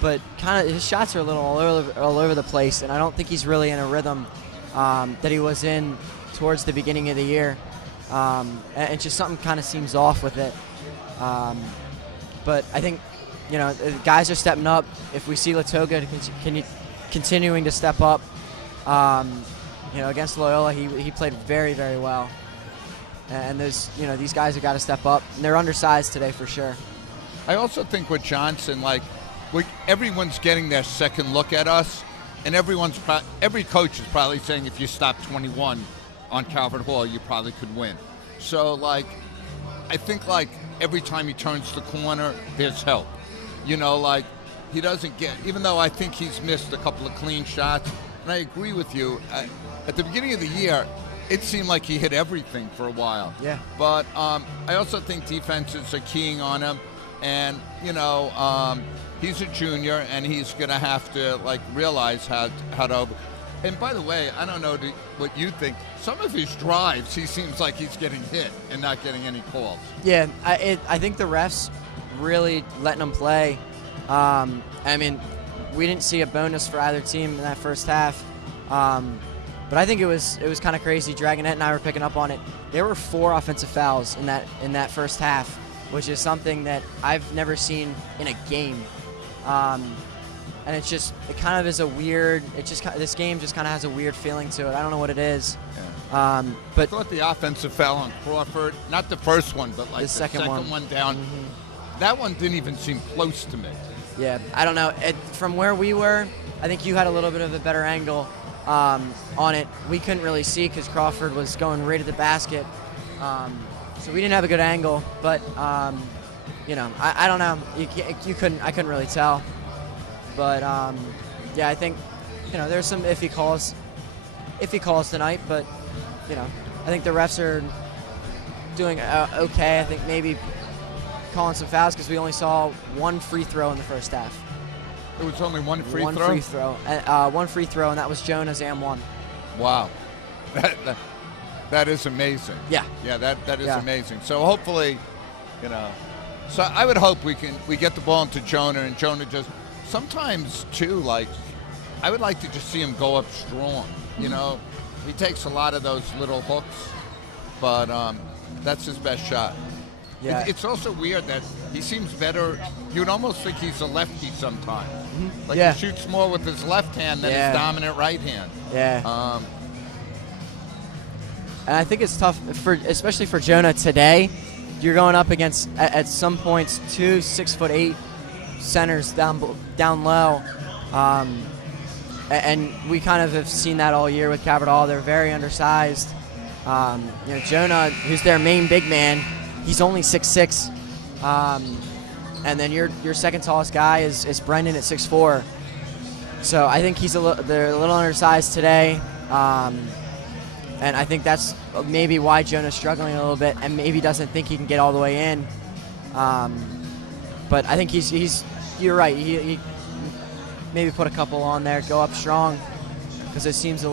but kind of his shots are a little all over the place, and I don't think he's really in a rhythm that he was in towards the beginning of the year. And just something kind of seems off with it. but I think, guys are stepping up. If we see Latoga continuing to step up, against Loyola, he played very, very well. And these guys have got to step up. And they're undersized today for sure. I also think with Johnson, everyone's getting their second look at us, and every coach is probably saying if you stop 21 on Calvert Hall, you probably could win. So, I think, every time he turns the corner, there's help. He doesn't get, even though I think he's missed a couple of clean shots, and I agree with you, at the beginning of the year, it seemed like he hit everything for a while. Yeah. But I also think defenses are keying on him, and, he's a junior, and he's going to have to, realize how to. And by the way, I don't know what you think. Some of his drives, he seems like he's getting hit and not getting any calls. Yeah, I think the refs really letting him play. We didn't see a bonus for either team in that first half. But I think it was kind of crazy. Dragonette and I were picking up on it. There were 4 offensive fouls in that first half, which is something that I've never seen in a game. And it kind of is a weird. This game just kind of has a weird feeling to it. I don't know what it is. Yeah. But I thought the offensive foul on Crawford, not the first one, but the second one down. Mm-hmm. That one didn't even seem close to me. Yeah, I don't know. From where we were, I think you had a little bit of a better angle on it. We couldn't really see because Crawford was going right at the basket, so we didn't have a good angle. But I don't know. I couldn't really tell. But I think there's some iffy calls tonight. But I think the refs are doing okay. I think maybe calling some fouls because we only saw 1 free throw in the first half. It was only one free throw? One free throw, and that was Jonah's and one. Wow. That is amazing. Yeah. Yeah, that is amazing. So hopefully, so I would hope we get the ball into Jonah, and Jonah just, sometimes too, I would like to just see him go up strong. He takes a lot of those little hooks, but that's his best shot. Yeah. It's also weird that he seems better. You would almost think he's a lefty sometimes. Mm-hmm. He shoots more with his left hand than his dominant right hand. Yeah. And I think it's tough, especially for Jonah today. You're going up against, at some points, 2 6'8" centers down low. And we kind of have seen that all year with Calvert Hall. They're very undersized. Jonah, who's their main big man, he's only 6'6", and then your second tallest guy is Brendan at 6'4". So I think they're a little undersized today, and I think that's maybe why Jonah's struggling a little bit, and maybe doesn't think he can get all the way in. But I think he's you're right. He maybe put a couple on there, go up strong, because it seems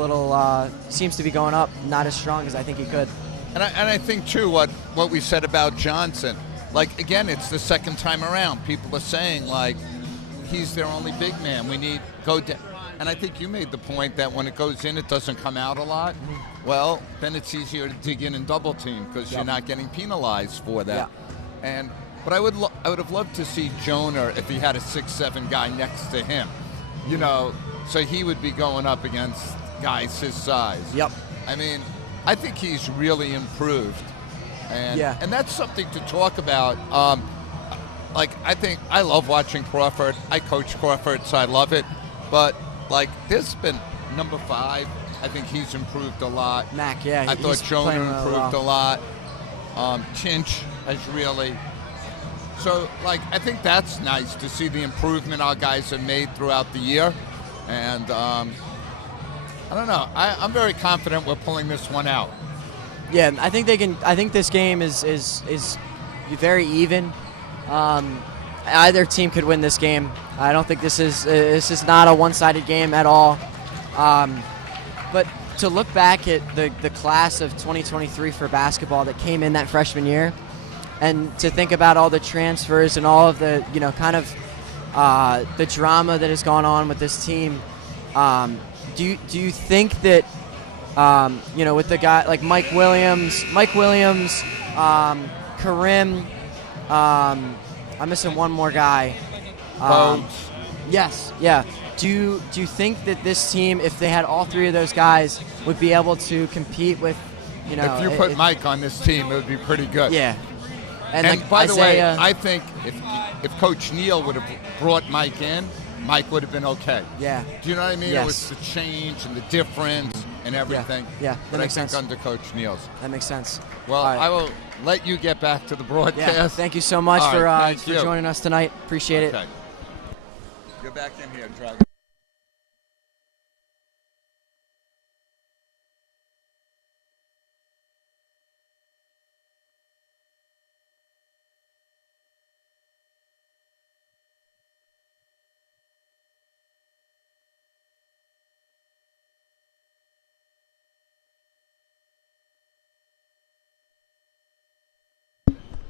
seems to be going up, not as strong as I think he could. And I think, too, what we said about Johnson, again, it's the second time around. People are saying, he's their only big man. We need go down. And I think you made the point that when it goes in, it doesn't come out a lot. Mm-hmm. Well, then it's easier to dig in and double team because you're not getting penalized for that. Yeah. But I would have loved to see Jonah if he had a 6'7" guy next to him, so he would be going up against guys his size. Yep. I think he's really improved, and that's something to talk about. I think I love watching Crawford. I coach Crawford, so I love it. But this has been number 5. I think he's improved a lot. Mac, I thought Jonah improved a lot. Chinch has really. So I think that's nice to see the improvement our guys have made throughout the year, and. I don't know. I'm very confident we're pulling this one out. Yeah, I think they can. I think this game is very even. Either team could win this game. I don't think this is not a one-sided game at all. But to look back at the class of 2023 for basketball that came in that freshman year, and to think about all the transfers and all of the the drama that has gone on with this team. Do you think that with the guy like Mike Williams, Karim, I'm missing one more guy. Yes, yeah. Do you think that this team, if they had all three of those guys, would be able to compete with, you know? If you put Mike on this team, it would be pretty good. Yeah. And like by the way, Isaiah, I think if Coach Neal would have brought Mike in, Mike would have been okay. Yeah. Do you know what I mean? Yes. It was the change and the difference and everything. Yeah, that makes sense. Under Coach Neal's. That makes sense. Well, right. I will let you get back to the broadcast. Yeah, thank you so much for joining us tonight. Appreciate it. Get back in here, Dragon.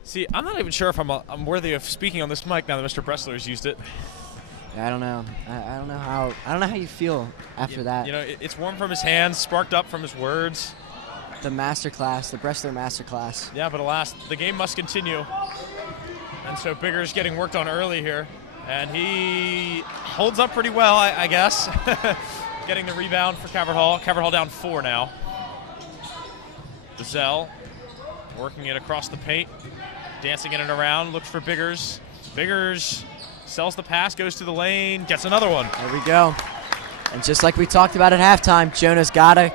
See, I'm not even sure if I'm worthy of speaking on this mic now that Mr. Bressler's used it. I don't know. I don't know how you feel after that. You know, it's warm from his hands, sparked up from his words. The masterclass, the Bressler masterclass. Yeah, but alas, the game must continue. And so Bigger's getting worked on early here. And he holds up pretty well, I guess. Getting the rebound for Calvert Hall. Calvert Hall down 4 now. Bazell working it across the paint. Dancing in and around, looks for Biggers. Biggers sells the pass, goes to the lane, gets another one. There we go. And just like we talked about at halftime, Jonah's gotta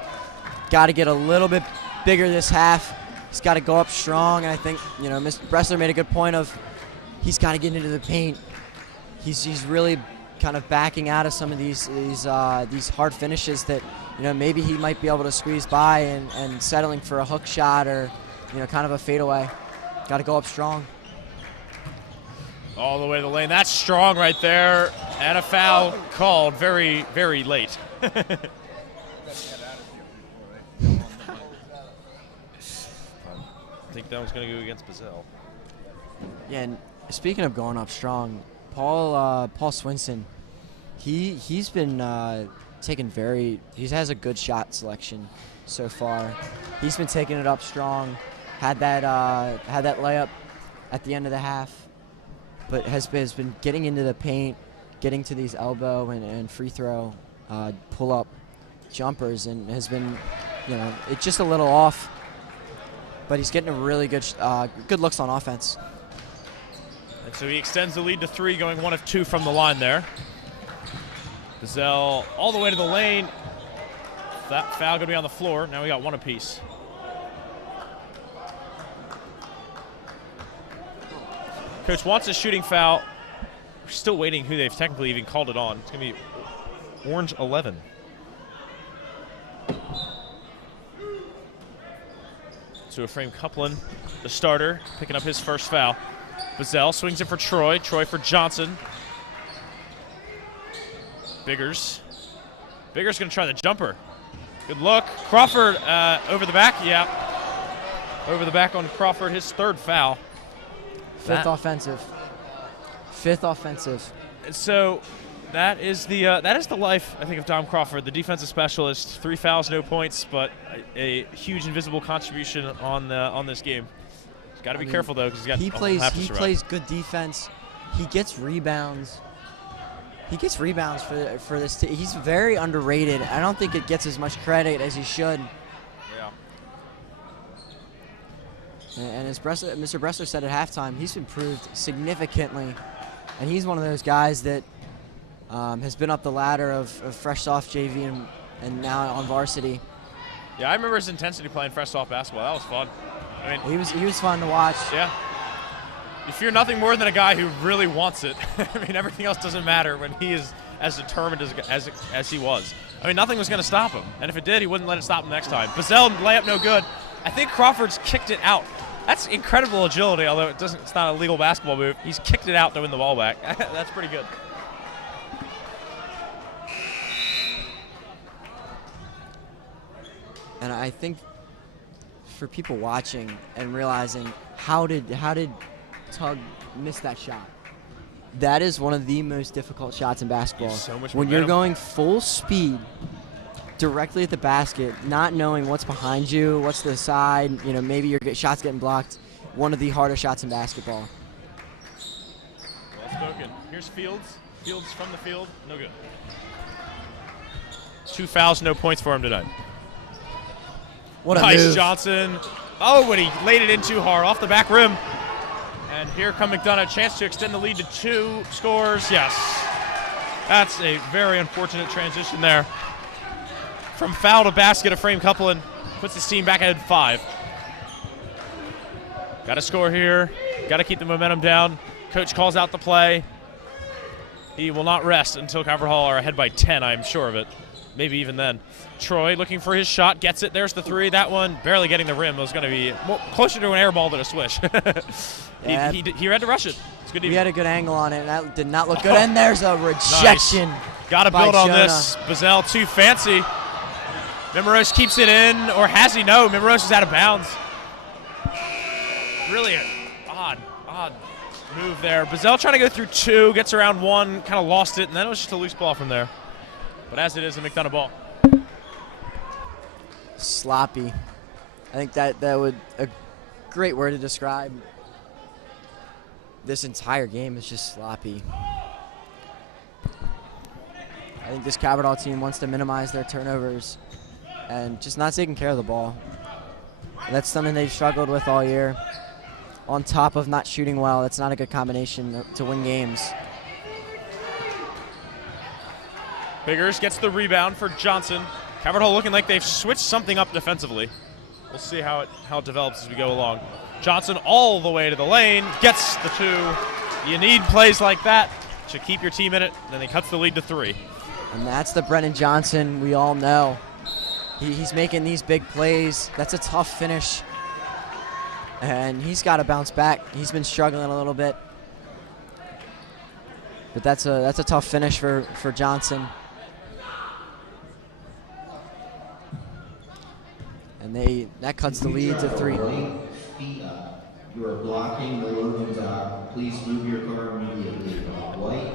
get a little bit bigger this half. He's got to go up strong, and I think, you know, Mr. Bressler made a good point of he's got to get into the paint. He's really kind of backing out of some of these hard finishes that, you know, maybe he might be able to squeeze by and settling for a hook shot or, you know, kind of a fadeaway. Got to go up strong. All the way to the lane. That's strong right there. And a foul called very, very late. I think that was going to go against Bazell. Yeah, and speaking of going up strong, Paul Swinson, he's been he has a good shot selection so far. He's been taking it up strong. Had that layup at the end of the half, but has been getting into the paint, getting to these elbow and free throw pull up jumpers, and has been, you know, it's just a little off, but he's getting a really good looks on offense. And so he extends the lead to 3, going 1 of 2 from the line there. Bazell all the way to the lane. That foul going to be on the floor. Now we got 1 apiece. Coach wants a shooting foul. We're still waiting who they've technically even called it on. It's going to be orange 11. So Ephraim Copeland, the starter, picking up his first foul. Bazell swings it for Troy. Troy for Johnson. Biggers going to try the jumper. Good look. Crawford over the back. Yeah. Over the back on Crawford, his 3rd foul. Fifth offensive. So that is the life, I think, of Dom Crawford, the defensive specialist. 3 fouls, no points, but a huge invisible contribution on this game. He's got to be careful though, because he plays good defense. He gets rebounds. For this team. He's very underrated. I don't think it gets as much credit as he should. Yeah. And as Mr. Bressler said at halftime, he's improved significantly. And he's one of those guys that has been up the ladder of fresh soft JV and now on varsity. Yeah, I remember his intensity playing fresh soft basketball. That was fun. I mean, he was fun to watch. Yeah. You fear nothing more than a guy who really wants it. I mean, everything else doesn't matter when he is as determined as he was. I mean, nothing was going to stop him. And if it did, he wouldn't let it stop him next time. Bazell layup no good. I think Crawford's kicked it out. That's incredible agility, although it's not a legal basketball move. He's kicked it out to win the ball back. That's pretty good. And I think for people watching and realizing how did Tug miss that shot? That is one of the most difficult shots in basketball. So much when momentum. you're going full speed directly at the basket, not knowing what's behind you, what's to the side, you know, maybe your shot's getting blocked. One of the hardest shots in basketball. spoken. Here's Fields. Fields from the field. No good. 2 fouls, no points for him tonight. What a nice move. Johnson. Oh, but he laid it in too hard off the back rim. And here come McDonogh. Chance to extend the lead to 2. Scores. Yes. That's a very unfortunate transition there. From foul to basket, a frame Coupland puts his team back ahead 5. Got to score here. Got to keep the momentum down. Coach calls out the play. He will not rest until Calvert Hall are ahead by 10, I'm sure of it. Maybe even then. Troy looking for his shot, gets it. There's the 3. That one barely getting the rim. It was going to be closer to an air ball than a swish. Yeah. he had to rush it. It's good. He had a good angle on it, and that did not look good. And there's a rejection. Nice. Got to by build on Jonah. this. Bazell too fancy. Memorose keeps it in, or has he? No, Memorose is out of bounds. Really odd move there. Bazell trying to go through 2, gets around 1, kind of lost it, and then it was just a loose ball from there. But as it is, a McDonogh ball. Sloppy. I think that would a great word to describe this entire game is just sloppy. I think this Calvert Hall team wants to minimize their turnovers and just not taking care of the ball. That's something they've struggled with all year. On top of not shooting well, that's not a good combination to win games. Biggers gets the rebound for Johnson. Calvert Hall looking like they've switched something up defensively. We'll see how it develops as we go along. Johnson all the way to the lane, gets the 2. You need plays like that to keep your team in it. Then he cuts the lead to 3. And that's the Brennan Johnson we all know. He's making these big plays. That's a tough finish. And he's got to bounce back. He's been struggling a little bit. But that's a tough finish for Johnson. And that cuts the lead to 3. Feet up. You are blocking the loading dock. Please move your car immediately. White,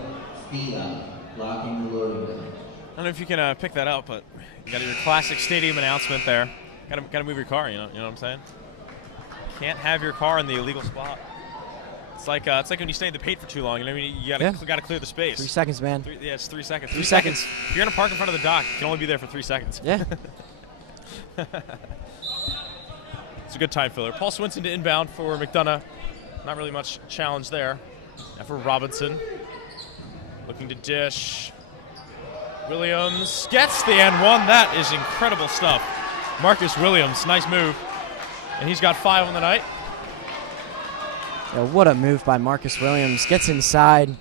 feet up. Blocking the loading dock. I don't know if you can pick that up, but you got your classic stadium announcement there. Got to move your car. You know what I'm saying? Can't have your car in the illegal spot. It's like when you stay in the paint for too long. You know what I mean? You got to clear the space. 3 seconds, man. It's 3 seconds. 3 seconds. If you're gonna park in front of the dock, you can only be there for 3 seconds. Yeah. It's a good time filler. Paul Swinson to inbound for McDonogh. Not really much challenge there. Now for Robinson. Looking to dish. Williams gets the and 1. That is incredible stuff. Marcus Williams, nice move. And he's got 5 on the night. Yeah, what a move by Marcus Williams. Gets inside.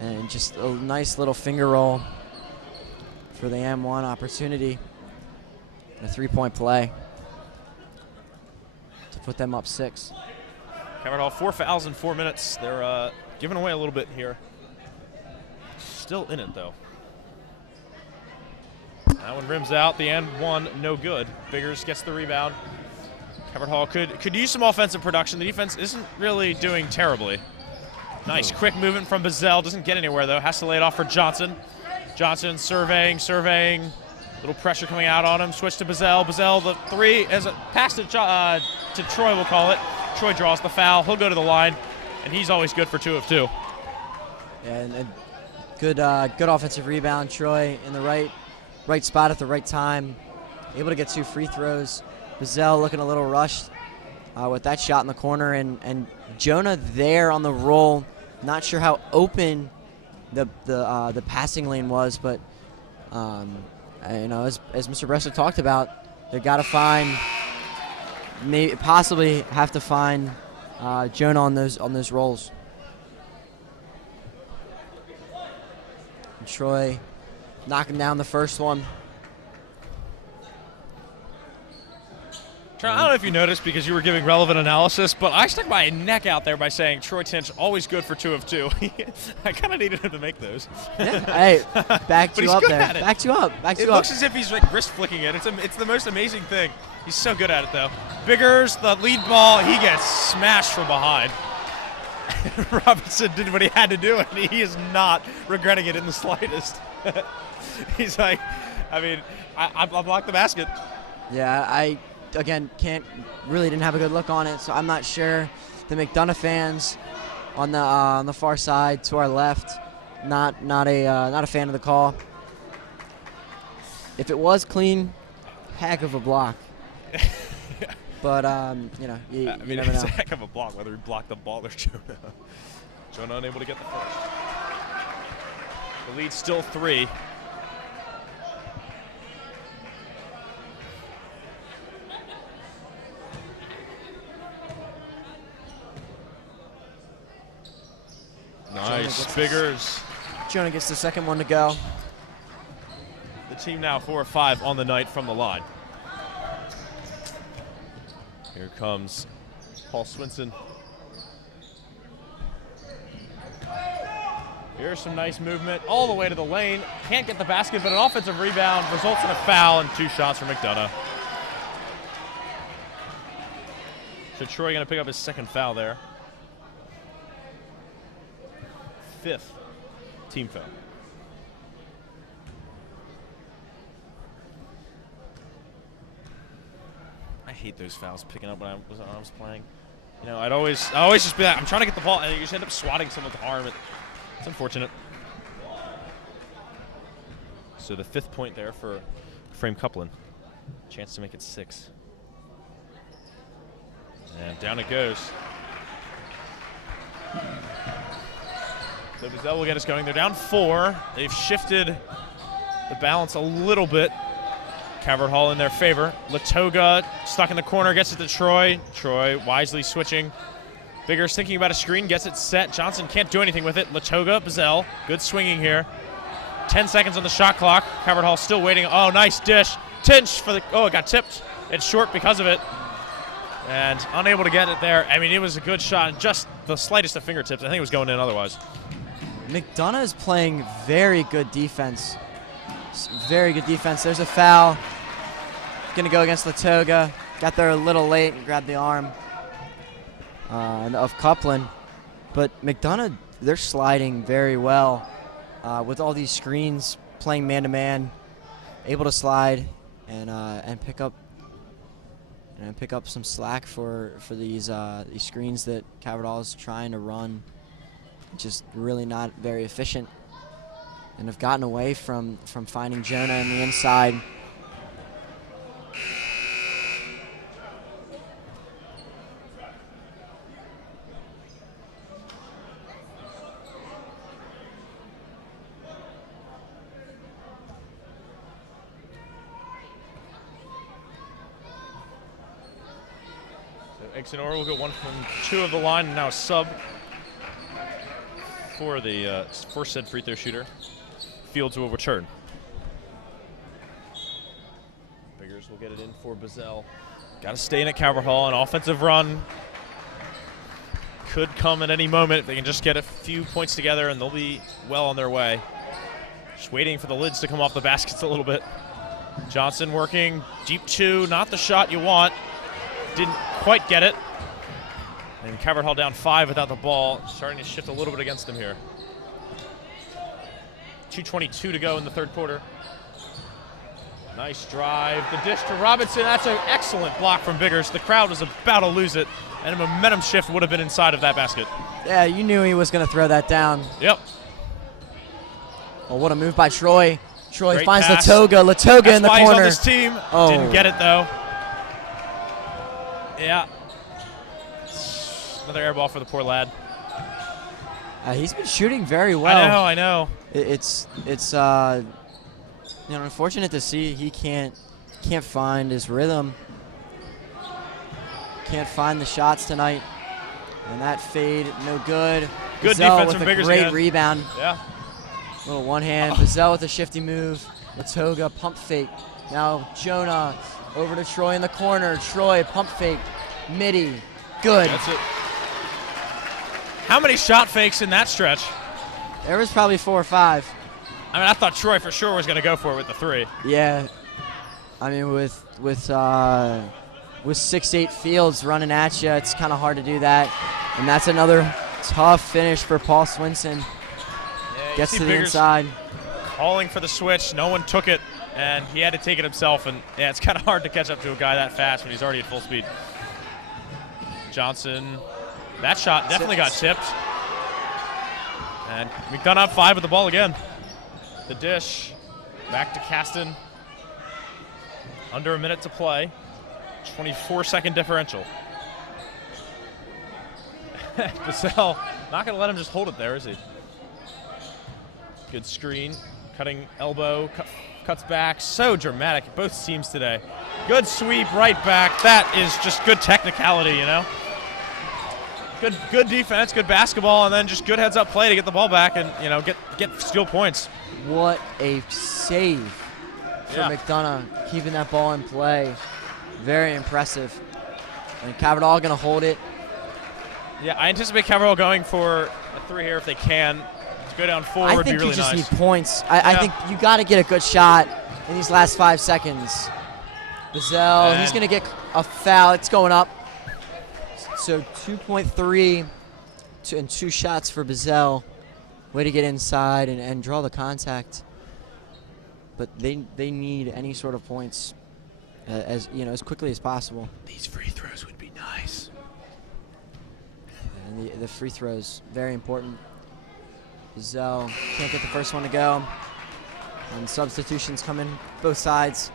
And just a nice little finger roll for the M1 opportunity. And a 3-point play to put them up 6. Calvert Hall, 4 fouls in 4 minutes. They're giving away a little bit here. Still in it, though. That one rims out. The end 1, no good. Biggers gets the rebound. Calvert Hall could use some offensive production. The defense isn't really doing terribly. Nice quick movement from Bazell. Doesn't get anywhere, though. Has to lay it off for Johnson. Johnson surveying. Little pressure coming out on him. Switch to Bazell. Bazell, the 3, as a pass to Troy, we'll call it. Troy draws the foul. He'll go to the line, and he's always good for 2 of 2. And a good offensive rebound. Troy in the right spot at the right time. Able to get 2 free throws. Bazell looking a little rushed with that shot in the corner. And Jonah there on the roll. Not sure how open the passing lane was, but as Mr. Bressler talked about, they got to find, possibly have to find Jonah on those rolls. And Troy knocking down the first one. I don't know if you noticed because you were giving relevant analysis, but I stuck my neck out there by saying Troy Tinch always good for 2 of 2. I kind of needed him to make those. Yeah, hey, backed you up there. Backed you up. It looks as if he's like wrist flicking it. It's the most amazing thing. He's so good at it, though. Biggers, the lead ball, he gets smashed from behind. Robinson did what he had to do, and he is not regretting it in the slightest. He's like, I blocked the basket. Yeah, again, didn't have a good look on it, so I'm not sure the McDonogh fans on the far side to our left. Not a fan of the call. If it was clean, heck of a block. But you know, you never it's know. a heck of a block, whether he blocked the ball or Jonah. Jonah unable to get the first. The lead's still 3. Nice, Biggers. Jonah gets the second one to go. The team now 4 or 5 on the night from the line. Here comes Paul Swinson. Here's some nice movement all the way to the lane. Can't get the basket, but an offensive rebound results in a foul and 2 shots for McDonogh. So Troy going to pick up his second foul there. 5th team foul. I hate those fouls picking up when I was playing. You know, I'd always just be like, I'm trying to get the ball, and you just end up swatting someone's arm. It's unfortunate. So the 5th point there for Frame Coupland. Chance to make it 6. And down it goes. So Bazell will get us going. They're down 4. They've shifted the balance a little bit. Calvert Hall in their favor. Latoga stuck in the corner, gets it to Troy. Troy wisely switching. Biggers thinking about a screen, gets it set. Johnson can't do anything with it. Latoga, Bazell, good swinging here. 10 seconds on the shot clock. Calvert Hall still waiting. Oh, nice dish. Tinch for the, oh, it got tipped. It's short because of it. And unable to get it there. I mean, it was a good shot, just the slightest of fingertips. I think it was going in otherwise. McDonogh is playing very good defense. Very good defense. There's a foul. Going to go against Latoga. Got there a little late and grabbed the arm of Coupland. But McDonogh, they're sliding very well with all these screens, playing man-to-man, able to slide and pick up some slack for these screens that Calvert Hall is trying to run. Just really not very efficient, and have gotten away from finding Jonah on the inside. So Exonora will go 1 from 2 of the line, and now a sub for the first said free throw shooter. Fields will return. Biggers will get it in for Bazell. Got to stay in at Calvert Hall. An offensive run could come at any moment if they can just get a few points together, and they'll be well on their way. Just waiting for the lids to come off the baskets a little bit. Johnson working deep 2, not the shot you want. Didn't quite get it. And Calvert Hall down 5 without the ball, starting to shift a little bit against them here. 2:22 to go in the third quarter. Nice drive. The dish to Robinson. That's an excellent block from Biggers. The crowd was about to lose it, and a momentum shift would have been inside of that basket. Yeah, you knew he was going to throw that down. Yep. Oh, what a move by Troy. Troy Great finds pass. Latoga. Latoga in the That's why corner. he's on this team. Oh. Didn't get it, though. Yeah. Another air ball for the poor lad. He's been shooting very well. I know. It's unfortunate to see he can't find his rhythm. Can't find the shots tonight. And that fade, no good. Good Bazell defense with from a Biggers great again. rebound. Yeah. Little one hand. Bazell with a shifty move. Latoga pump fake. Now Jonah over to Troy in the corner. Troy pump fake. Midi. Good. That's it. How many shot fakes in that stretch? There was probably 4 or 5. I mean, I thought Troy for sure was going to go for it with the 3. Yeah. I mean, with 6'8" Fields running at you, it's kind of hard to do that. And that's another tough finish for Paul Swinson. Yeah, Gets to the Biggers inside. calling for the switch. No one took it, and he had to take it himself. And yeah, it's kind of hard to catch up to a guy that fast when he's already at full speed. Johnson, that shot definitely got tipped. And McDonogh 5 with the ball again. The dish. Back to Caston. Under a minute to play. 24-second differential. Basel not going to let him just hold it there, is he? Good screen. Cutting elbow. Cuts back. So dramatic. Both teams today. Good sweep right back. That is just good technicality, you know? Good defense, good basketball, and then just good heads-up play to get the ball back and, you know, get steal points. What a save for McDonogh, keeping that ball in play. Very impressive. And Caverdall going to hold it. Yeah, I anticipate Caverdall going for a 3 here if they can. To go down 4 would be really nice. I think you just need points. I think you got to get a good shot in these last 5 seconds. Basel, he's going to get a foul. It's going up. So 2.3 and 2 shots for Basel. Way to get inside and draw the contact. But they need any sort of points as quickly as possible. These free throws would be nice. And the free throws, very important. Basel can't get the first one to go. And substitutions coming both sides.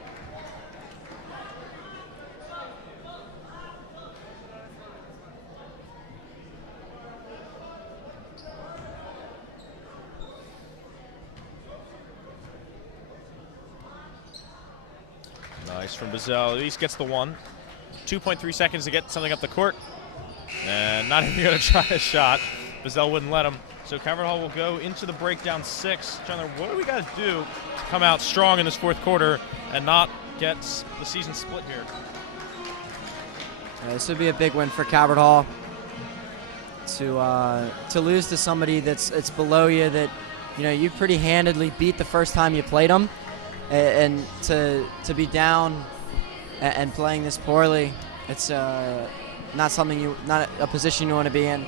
Nice from Basel. At least gets the one. 2.3 seconds to get something up the court. And not even going to try a shot. Basel wouldn't let him. So Caverdall will go into the breakdown 6. Chandler, what do we got to do to come out strong in this 4th quarter and not get the season split here? This would be a big win for Caverdall to lose to somebody that's below you that you pretty handedly beat the first time you played them, and to be down and playing this poorly, it's not a position you want to be in.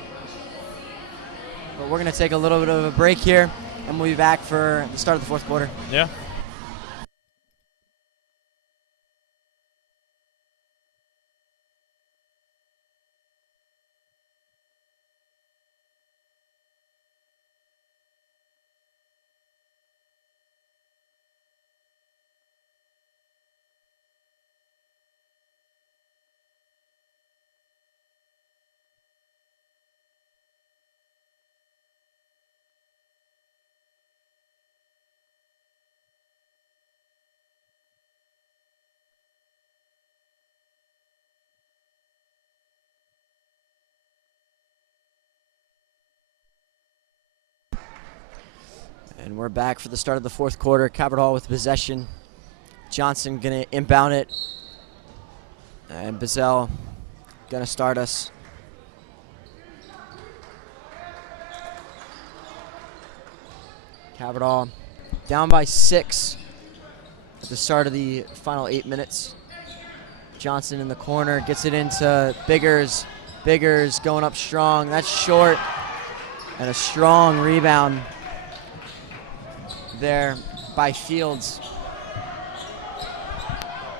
But we're going to take a little bit of a break here, and we'll be back for the start of the 4th quarter. Yeah. And we're back for the start of the 4th quarter. Caverdall with possession. Johnson going to inbound it. And Basel going to start us. Caverdall down by 6 at the start of the final 8 minutes. Johnson in the corner gets it into Biggers. Biggers going up strong. That's short. And a strong rebound there by Fields.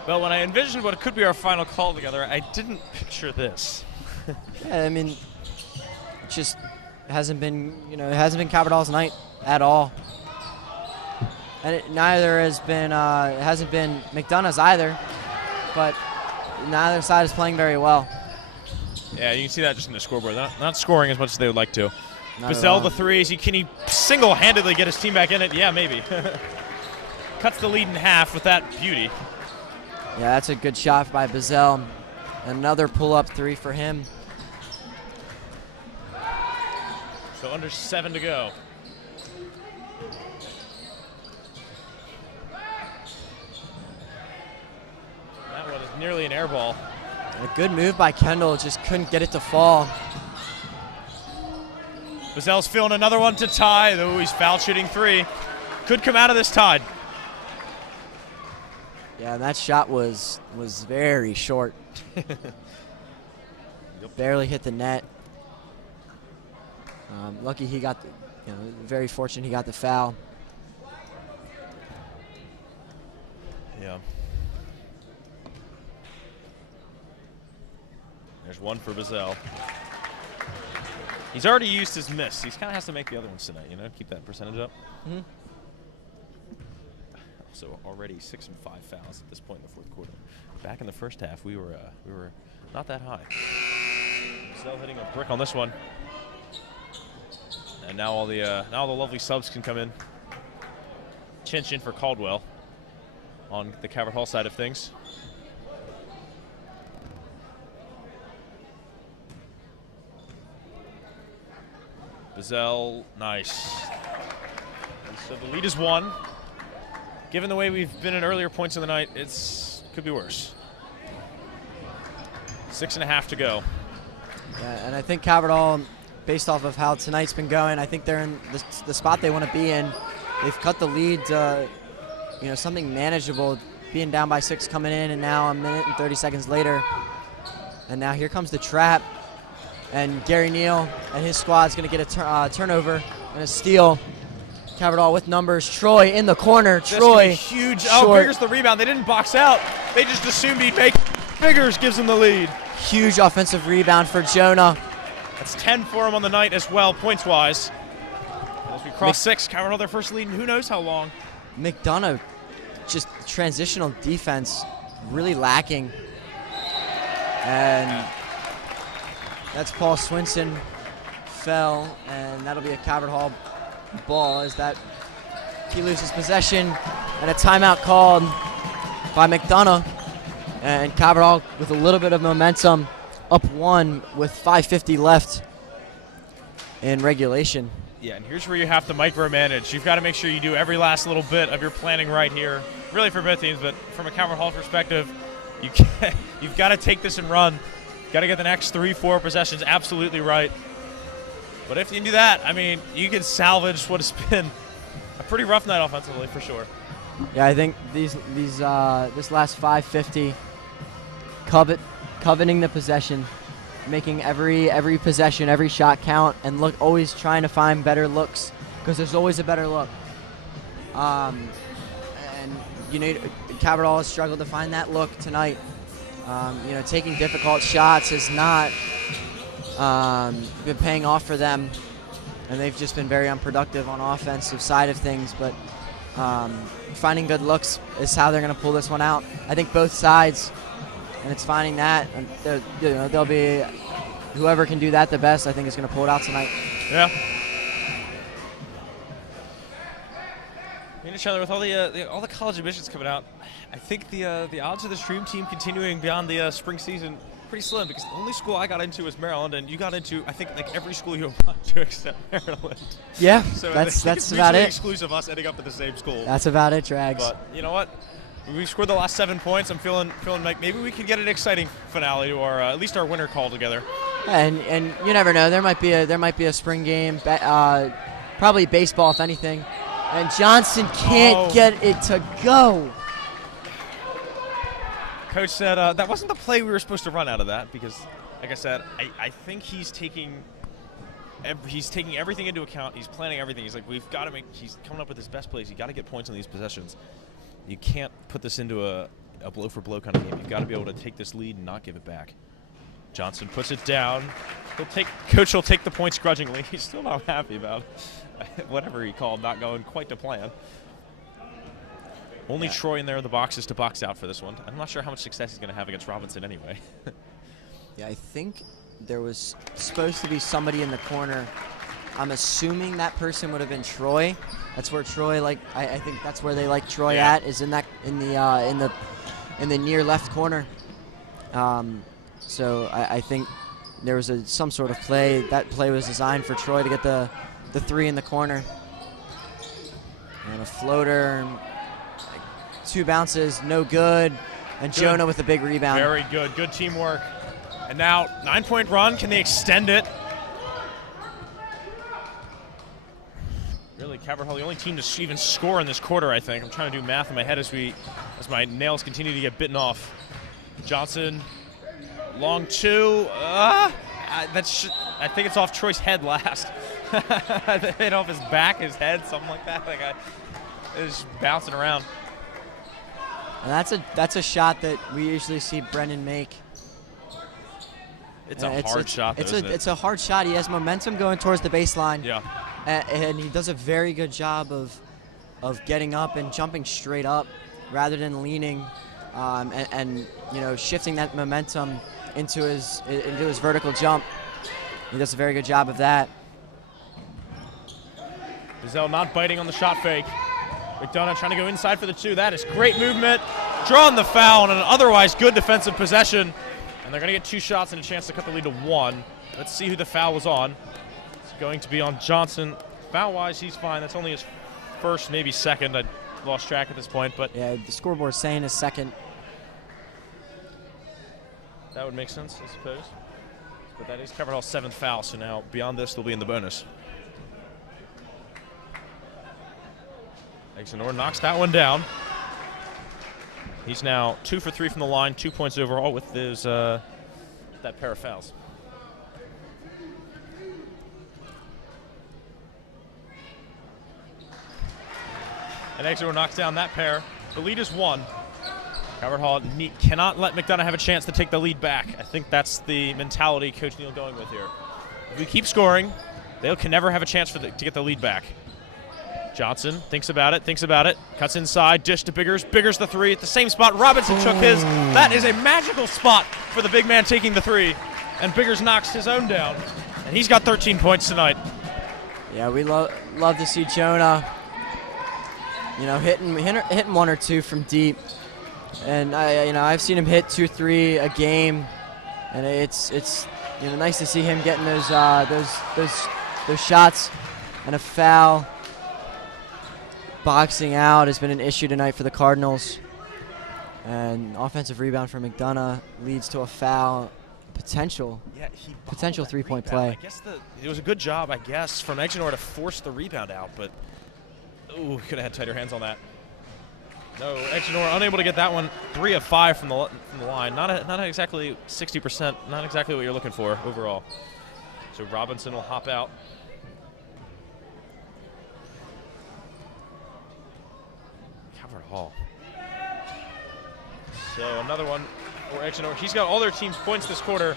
Well, when I envisioned what could be our final call together, I didn't picture this. Yeah, I mean, it just hasn't been, it hasn't been Caverdall's night at all. And it hasn't been McDonogh's either, but neither side is playing very well. Yeah, you can see that just in the scoreboard. Not scoring as much as they would like to. Not Basel the threes. Can he single-handedly get his team back in it? Yeah, maybe. Cuts the lead in half with that beauty. Yeah, that's a good shot by Basel. Another pull-up 3 for him. So under 7 to go. That one is nearly an air ball. A good move by Kendall, just couldn't get it to fall. Basel's feeling another one to tie, though he's foul shooting 3. Could come out of this tied. Yeah, and that shot was very short. Barely hit the net. Lucky he got, very fortunate he got the foul. Yeah. There's one for Basel. He's already used his miss. He kind of has to make the other ones tonight, you know, keep that percentage up. Mm-hmm. So already 6 and 5 fouls at this point in the fourth quarter. Back in the first half, we were not that high. Still hitting a brick on this one. And now all the lovely subs can come in. Chin for Caldwell on the Calvert Hall side of things. Bazell, nice. So the lead is 1. Given the way we've been in earlier points of the night, could be worse. 6.5 to go. Yeah, and I think Calvert Hall, based off of how tonight's been going, I think they're in the spot they want to be in. They've cut the lead to, something manageable, being down by 6 coming in, and now a minute and 30 seconds later. And now here comes the trap. And Gary Neal and his squad's going to get a turnover and a steal. Calvert Hall with numbers. Troy in the corner. Troy. Huge. Short. Oh, Biggers the rebound. They didn't box out. They just assumed he'd make. Biggers gives him the lead. Huge offensive rebound for Jonah. That's 10 for him on the night as well, points-wise. As we cross 6, Calvert Hall their first lead in who knows how long. McDonogh, just transitional defense, really lacking. And that's Paul Swinson fell, and that'll be a Calvert Hall ball as that he loses possession, and a timeout called by McDonogh. And Calvert Hall with a little bit of momentum, up 1 with 5:50 left in regulation. Yeah, and here's where you have to micromanage. You've got to make sure you do every last little bit of your planning right here, really for both teams, but from a Calvert Hall perspective, you've got to take this and run. Got to get the next 3-4 possessions absolutely right. But if you do that, I mean, you can salvage what has been a pretty rough night offensively for sure. Yeah, I think this last 5:50, coveting the possession, making every possession, every shot count, and always trying to find better looks, because there's always a better look. And Calvert Hall has struggled to find that look tonight. Taking difficult shots has not been paying off for them, and they've just been very unproductive on offensive side of things. But finding good looks is how they're going to pull this one out. I think both sides, and it's finding that. And they'll be whoever can do that the best. I think is going to pull it out tonight. Yeah. Chandler, with all the college admissions coming out, I think the odds of this dream team continuing beyond the spring season pretty slim, because the only school I got into was Maryland, and you got into, I think, like every school you applied to except Maryland. Yeah, so that's it's about it. Exclusive us ending up at the same school. That's about it, Drags. But you know what? We scored the last 7 points. I'm feeling like maybe we can get an exciting finale to our at least our winter call together. And you never know. There might be a spring game, probably baseball if anything. And Johnson can't get it to go. Coach said that wasn't the play we were supposed to run out of that, because, like I said, I think he's taking everything into account. He's planning everything. He's like, he's coming up with his best plays. You got to get points on these possessions. You can't put this into a blow for blow kind of game. You've got to be able to take this lead and not give it back. Johnson puts it down. Coach will take the points grudgingly. He's still not happy about whatever he called not going quite to plan. Only Troy in there in the boxes to box out for this one. I'm not sure how much success he's going to have against Robinson anyway. Yeah, I think there was supposed to be somebody in the corner. I'm assuming that person would have been Troy. That's where Troy, I think that's where they like Troy at, is in the near left corner. So I think there was some sort of play. That play was designed for Troy to get the 3 in the corner. And a floater, 2 bounces, no good. And Jonah with a big rebound. Very good. Good teamwork. And now 9-point run. Can they extend it? Really, Calvert Hall, the only team to even score in this quarter, I think. I'm trying to do math in my head as my nails continue to get bitten off. Johnson, long 2. I think it's off Troy's head last. They hit off his back, his head, something like that. It's bouncing around. And that's a shot that we usually see Brendan make. It's a hard shot, though, isn't it? It's a hard shot. He has momentum going towards the baseline. Yeah. And he does a very good job of getting up and jumping straight up rather than leaning and shifting that momentum into his vertical jump. He does a very good job of that. Buzzell not biting on the shot fake. McDonogh trying to go inside for the 2. That is great movement. Drawing the foul on an otherwise good defensive possession. And they're going to get 2 shots and a chance to cut the lead to 1. Let's see who the foul was on. It's going to be on Johnson. Foul-wise, he's fine. That's only his first, maybe second. I lost track at this point, but yeah, the scoreboard's saying his second. That would make sense, I suppose. But that is Cavert Hall's 7th foul, so now beyond this, they'll be in the bonus. Exenor knocks that one down. He's now 2 for 3 from the line, 2 points overall with his that pair of fouls. And Exeter knocks down that pair. The lead is 1. Cavert Hall cannot let McDonogh have a chance to take the lead back. I think that's the mentality Coach Neal going with here. If we keep scoring, they can never have a chance to get the lead back. Johnson thinks about it, cuts inside, dish to Biggers. Biggers the 3 at the same spot. Robinson took his. That is a magical spot for the big man taking the 3. And Biggers knocks his own down. And he's got 13 points tonight. Yeah, we love to see Jonah, hitting 1 or 2 from deep. And I've seen him hit 2 or 3 a game, and it's nice to see him getting those shots. And a foul. Boxing out has been an issue tonight for the Cardinals. And offensive rebound for McDonogh leads to a foul. Potential 3-point play. I guess it was a good job, from Exenor to force the rebound out, but could have had tighter hands on that. No, Exenor unable to get that one. 3 of 5 from the line. Not exactly 60%. Not exactly what you're looking for overall. So Robinson will hop out. Cavert Hall. So another one for Exenor. He's got all their team's points this quarter.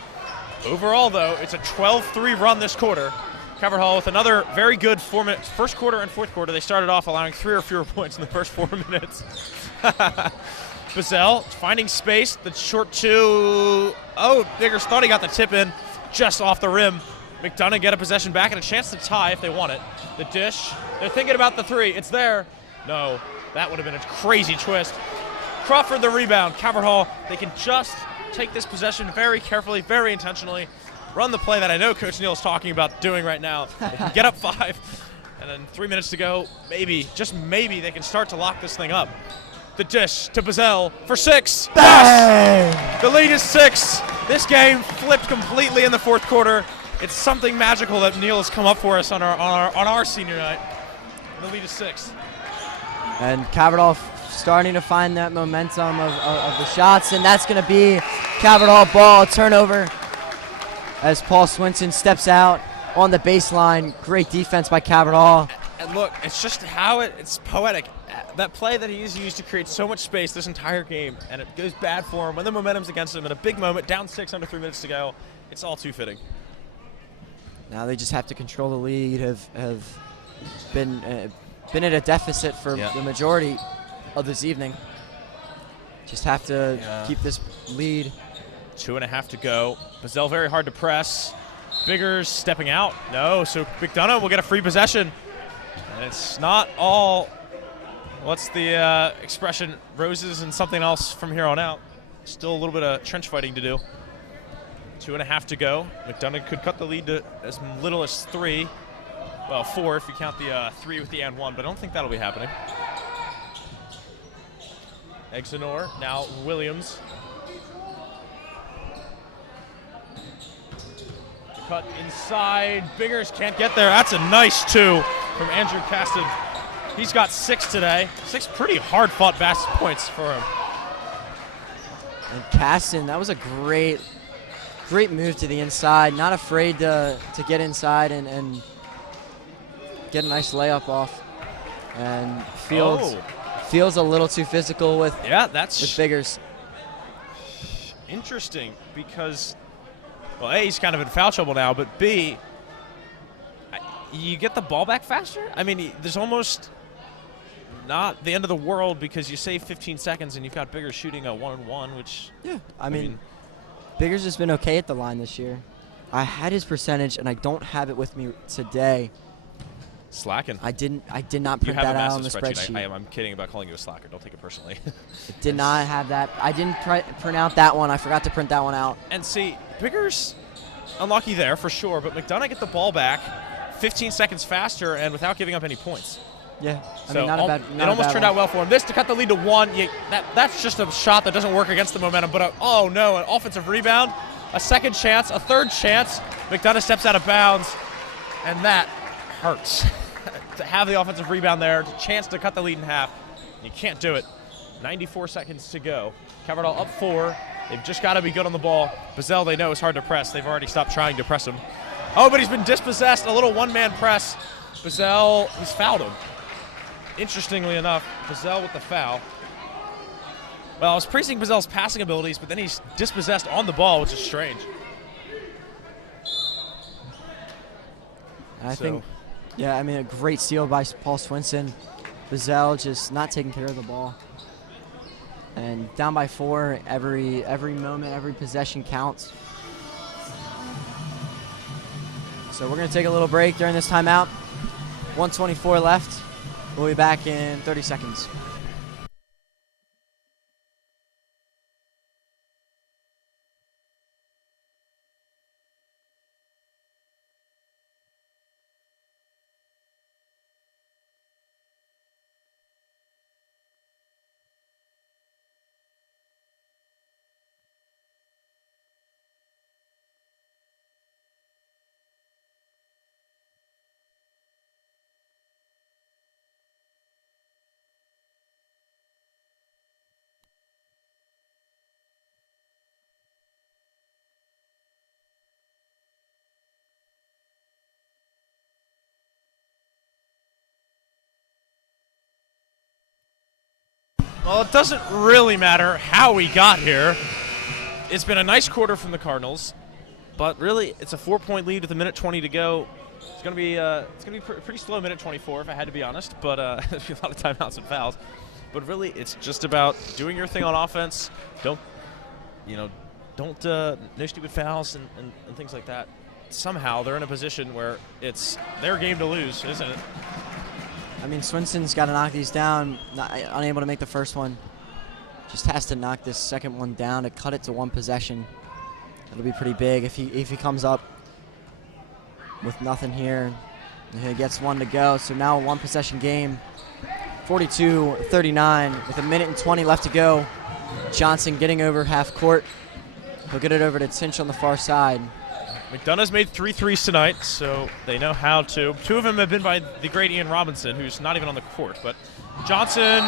Overall, though, it's a 12-3 run this quarter. Cavert Hall with another very good 4 minutes. First quarter and fourth quarter, they started off allowing 3 or fewer points in the first 4 minutes. Buzzell finding space. The short 2. Oh, Biggers thought he got the tip in just off the rim. McDonogh get a possession back and a chance to tie if they want it. The dish. They're thinking about the 3. It's there. No, that would have been a crazy twist. Crawford the rebound. Cavert Hall, they can just take this possession very carefully, very intentionally. Run the play that I know Coach Neal is talking about doing right now. They can get up 5, and then 3 minutes to go. Maybe, just maybe, they can start to lock this thing up. The dish to Buzzell for 6. Yes! The lead is 6. This game flipped completely in the fourth quarter. It's something magical that Neal has come up for us on our senior night. The lead is 6. And Cavert Hall starting to find that momentum of the shots, and that's going to be Cavert Hall ball turnover. As Paul Swinson steps out on the baseline. Great defense by Cavert Hall. And look, it's just how it's poetic. That play that he's used to create so much space this entire game, and it goes bad for him when the momentum's against him at a big moment, down 6 under 3 minutes to go. It's all too fitting. Now they just have to control the lead, have been at a deficit for the majority of this evening. Just have to keep this lead. 2.5 to go. Buzzell very hard to press. Biggers stepping out. No, so McDonogh will get a free possession. And it's not all, what's the expression, roses and something else from here on out. Still a little bit of trench fighting to do. 2.5 to go. McDonogh could cut the lead to as little as 3. Well, 4 if you count the 3 with the and 1, but I don't think that'll be happening. Exenor, now Williams. Cut inside. Biggers can't get there. That's a nice 2 from Andrew Caston. He's got 6 today. 6 pretty hard-fought basket points for him. And Caston, that was a great move to the inside. Not afraid to get inside and get a nice layup off. And feels a little too physical with that's Biggers. Interesting because Well, A, he's kind of in foul trouble now, but B, you get the ball back faster? I mean, there's almost not the end of the world because you save 15 seconds and you've got Biggers shooting a 1-1, which... Yeah, I mean, Biggers has been okay at the line this year. I had his percentage, and I don't have it with me today. Slacking. I did not print that out on the spreadsheet. I'm kidding about calling you a slacker. Don't take it personally. Did not have that. I didn't print out that one. I forgot to print that one out. And see, Biggers unlucky there for sure, but McDonogh get the ball back 15 seconds faster and without giving up any points. Yeah, I mean, it almost turned out well for him. This to cut the lead to 1. That's just a shot that doesn't work against the momentum. But oh no, an offensive rebound, a second chance, a third chance. McDonogh steps out of bounds, and that hurts. To have the offensive rebound there, a chance to cut the lead in half, you can't do it. 94 seconds to go. Caverdall up 4. They've just got to be good on the ball. Bazell, they know, is hard to press. They've already stopped trying to press him. Oh, but he's been dispossessed. A little one-man press. Bazell, he's fouled him. Interestingly enough, Bazell with the foul. Well, I was praising Bazell's passing abilities, but then he's dispossessed on the ball, which is strange. I think, yeah, I mean, a great steal by Paul Swinson. Bazell just not taking care of the ball. And down by 4, every moment, every possession counts. So we're going to take a little break during this timeout. 1:24 left. We'll be back in 30 seconds. Well, it doesn't really matter how we got here. It's been a nice quarter from the Cardinals, but really it's a 4-point lead with a minute 20 to go. It's going to be pretty slow minute 24 if I had to be honest, but there's a lot of timeouts and fouls. But really, it's just about doing your thing on offense. No stupid fouls and things like that. Somehow they're in a position where it's their game to lose, isn't it? I mean, Swinson's got to knock these down, unable to make the first one. Just has to knock this second one down to cut it to 1 possession. It'll be pretty big if he comes up with nothing here. And he gets 1 to go, so now a 1 possession game. 42-39 with a minute and 20 left to go. Johnson getting over half court. He'll get it over to Tinch on the far side. McDonogh's made 3 threes tonight, so they know how to. 2 of them have been by the great Ian Robinson, who's not even on the court. But Johnson,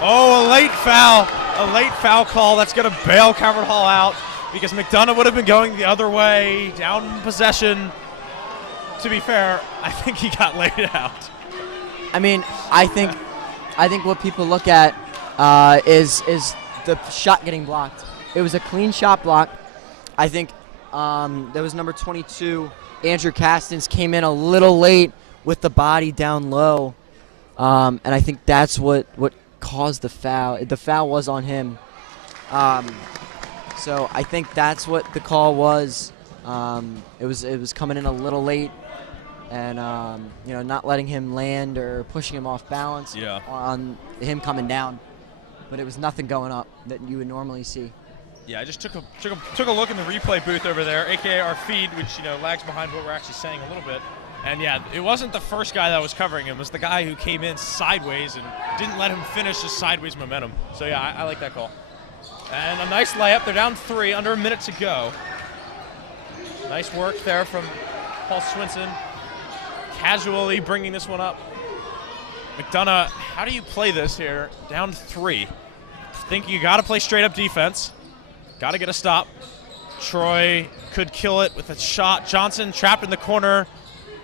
a late foul call. That's going to bail Caverdall out because McDonogh would have been going the other way, down possession. To be fair, I think he got laid out. I mean, I think what people look at is the shot getting blocked. It was a clean shot block. I think there was number 22, Andrew Castens, came in a little late with the body down low, and I think that's what caused the foul. The foul was on him, so I think that's what the call was. It was coming in a little late, and not letting him land or pushing him off balance on him coming down, but it was nothing going up that you would normally see. Yeah, I just took a look in the replay booth over there, aka our feed, which lags behind what we're actually saying a little bit. And yeah, it wasn't the first guy that was covering him; it was the guy who came in sideways and didn't let him finish his sideways momentum. So yeah, I like that call. And a nice layup. They're down 3, under a minute to go. Nice work there from Paul Swinson, casually bringing this one up. McDonogh, how do you play this here? Down 3. Think you got to play straight up defense. Got to get a stop. Troy could kill it with a shot. Johnson trapped in the corner.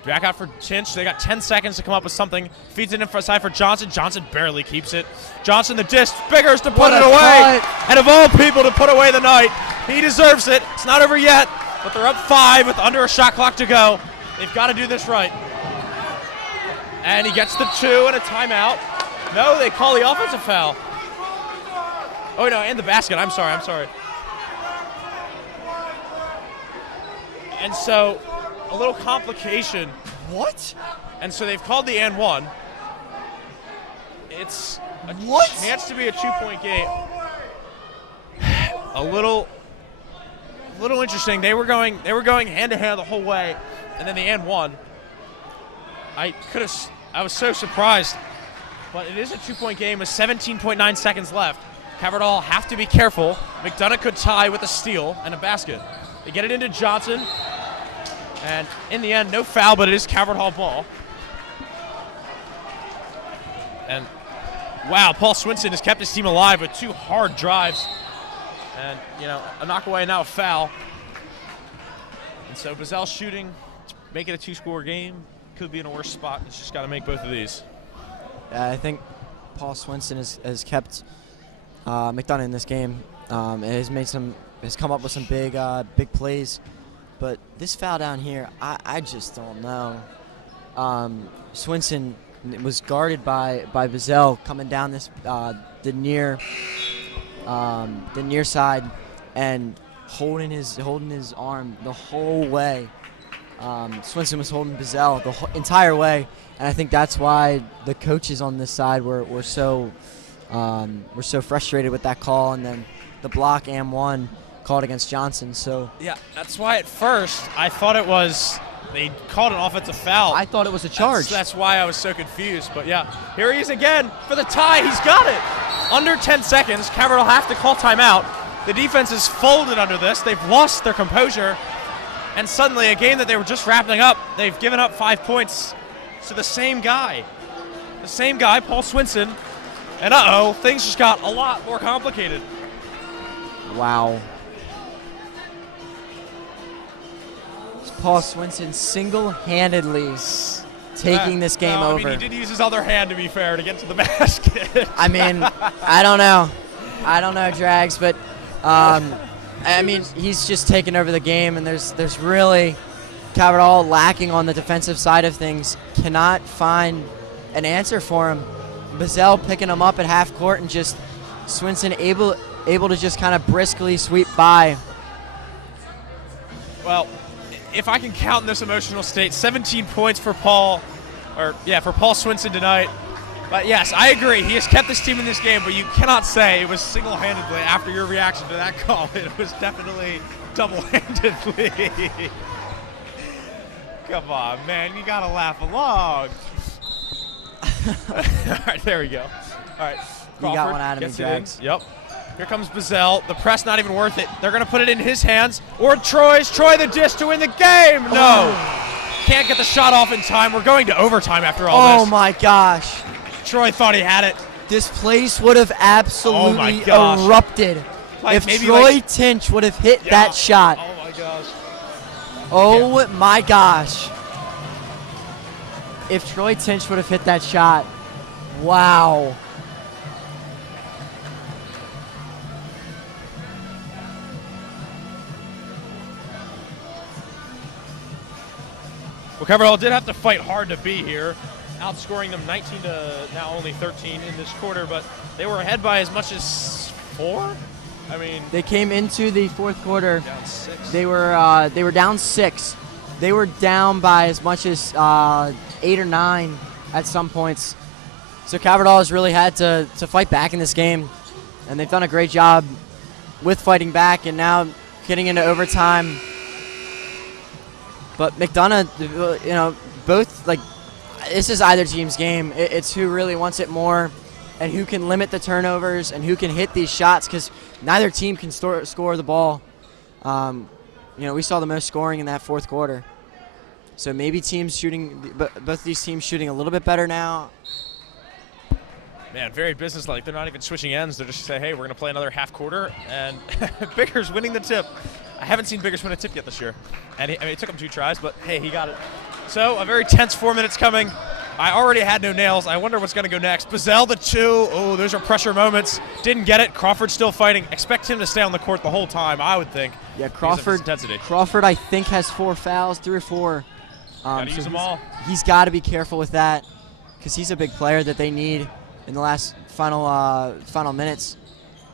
Back out for Tinch. They got 10 seconds to come up with something. Feeds it inside for Johnson. Johnson barely keeps it. Johnson the disc. Biggers to put it away. And of all people to put away the night, he deserves it. It's not over yet. but they're up 5 with under a shot clock to go. They've got to do this right. And he gets the 2 and a timeout. No, they call the offensive foul. Oh, no, and the basket. I'm sorry. And so, a little complication. What? And so they've called the and 1. It's a chance to be a 2-point game. A little interesting. They were going hand to hand the whole way, and then the and 1. I was so surprised, but it is a 2-point game with 17.9 seconds left. Caverdall have to be careful. McDonogh could tie with a steal and a basket. They get it into Johnson, and in the end, no foul, but it is Caverdall ball. And wow, Paul Swinson has kept his team alive with 2 hard drives. And, a knock away, now a foul. And so Bazell shooting to make it a 2-score game. Could be in a worse spot. He's just got to make both of these. I think Paul Swinson has kept McDonogh in this game. Has come up with some big plays. But this foul down here, I just don't know. Swinson was guarded by Bazell coming down this the near side and holding his arm the whole way. Swinson was holding Bazell the entire way, and I think that's why the coaches on this side were so frustrated with that call, and then the block and 1 called against Johnson. So yeah, that's why at first I thought it was. They called an offensive foul. I thought it was a charge. That's why I was so confused. But yeah, here he is again for the tie. He's got it. Under 10 seconds, Cavern will have to call timeout. The defense is folded under this. They've lost their composure. And suddenly, a game that they were just wrapping up, they've given up 5 points to the same guy. The same guy, Paul Swinson. And things just got a lot more complicated. Wow. Paul Swinson single-handedly taking this game over. I mean, he did use his other hand, to be fair, to get to the basket. I mean, I don't know, Drags, but I mean, he's just taken over the game, and there's really Caverdall lacking on the defensive side of things. Cannot find an answer for him. Bazell picking him up at half court, and just Swinson able to just kind of briskly sweep by. Well, if I can count in this emotional state, 17 points for Paul Swinson tonight. But yes, I agree. He has kept this team in this game, but you cannot say it was single-handedly after your reaction to that call. It was definitely double-handedly. Come on, man. You got to laugh along. All right, there we go. All right. You got one out of me, Drags. Yep. Here comes Bazell. The press not even worth it. They're going to put it in his hands. Or Troy the dish to win the game. No. Can't get the shot off in time. We're going to overtime after all this. Oh, my gosh. Troy thought he had it. This place would have absolutely erupted if Troy Tinch would have hit that shot. Oh, my gosh. Oh, my gosh. If Troy Tinch would have hit that shot. Wow. Well, Caverdall did have to fight hard to be here, outscoring them 19 to now only 13 in this quarter, but they were ahead by as much as 4? I mean, they came into the fourth quarter. Down 6. They were down 6. They were down by as much as 8 or 9 at some points. So Caverdall has really had to fight back in this game, and they've done a great job with fighting back, and now getting into overtime. But McDonogh, both, this is either team's game. It's who really wants it more and who can limit the turnovers and who can hit these shots, because neither team can score the ball. We saw the most scoring in that fourth quarter. So maybe both these teams shooting a little bit better now. Man, very businesslike. They're not even switching ends. They're just saying, hey, we're going to play another half quarter. And Biggers winning the tip. I haven't seen Biggers win a tip yet this year. And it took him 2 tries, but hey, he got it. So a very tense 4 minutes coming I already had no nails. I wonder what's going to go next. Bazell the 2. Oh, those are pressure moments. Didn't get it. Crawford still fighting. Expect him to stay on the court the whole time, I would think. Yeah, Crawford, I think, has 4 fouls, 3 or 4. Gotta use them all. He's got to be careful with that because he's a big player that they need in the last final minutes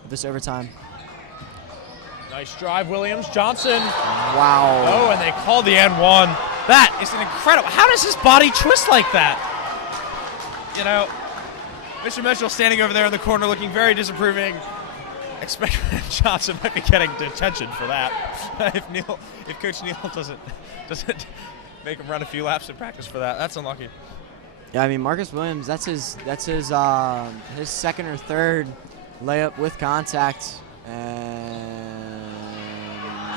of this overtime. Nice drive, Williams. Johnson. Wow. Oh, and they called the N1. That is an incredible. How does his body twist like that? You know, Mr. Mitchell standing over there in the corner looking very disapproving. Expect Johnson might be getting detention for that. if Coach Neal doesn't make him run a few laps in practice for that, that's unlucky. Yeah, I mean Marcus Williams, that's his second or third layup with contact, and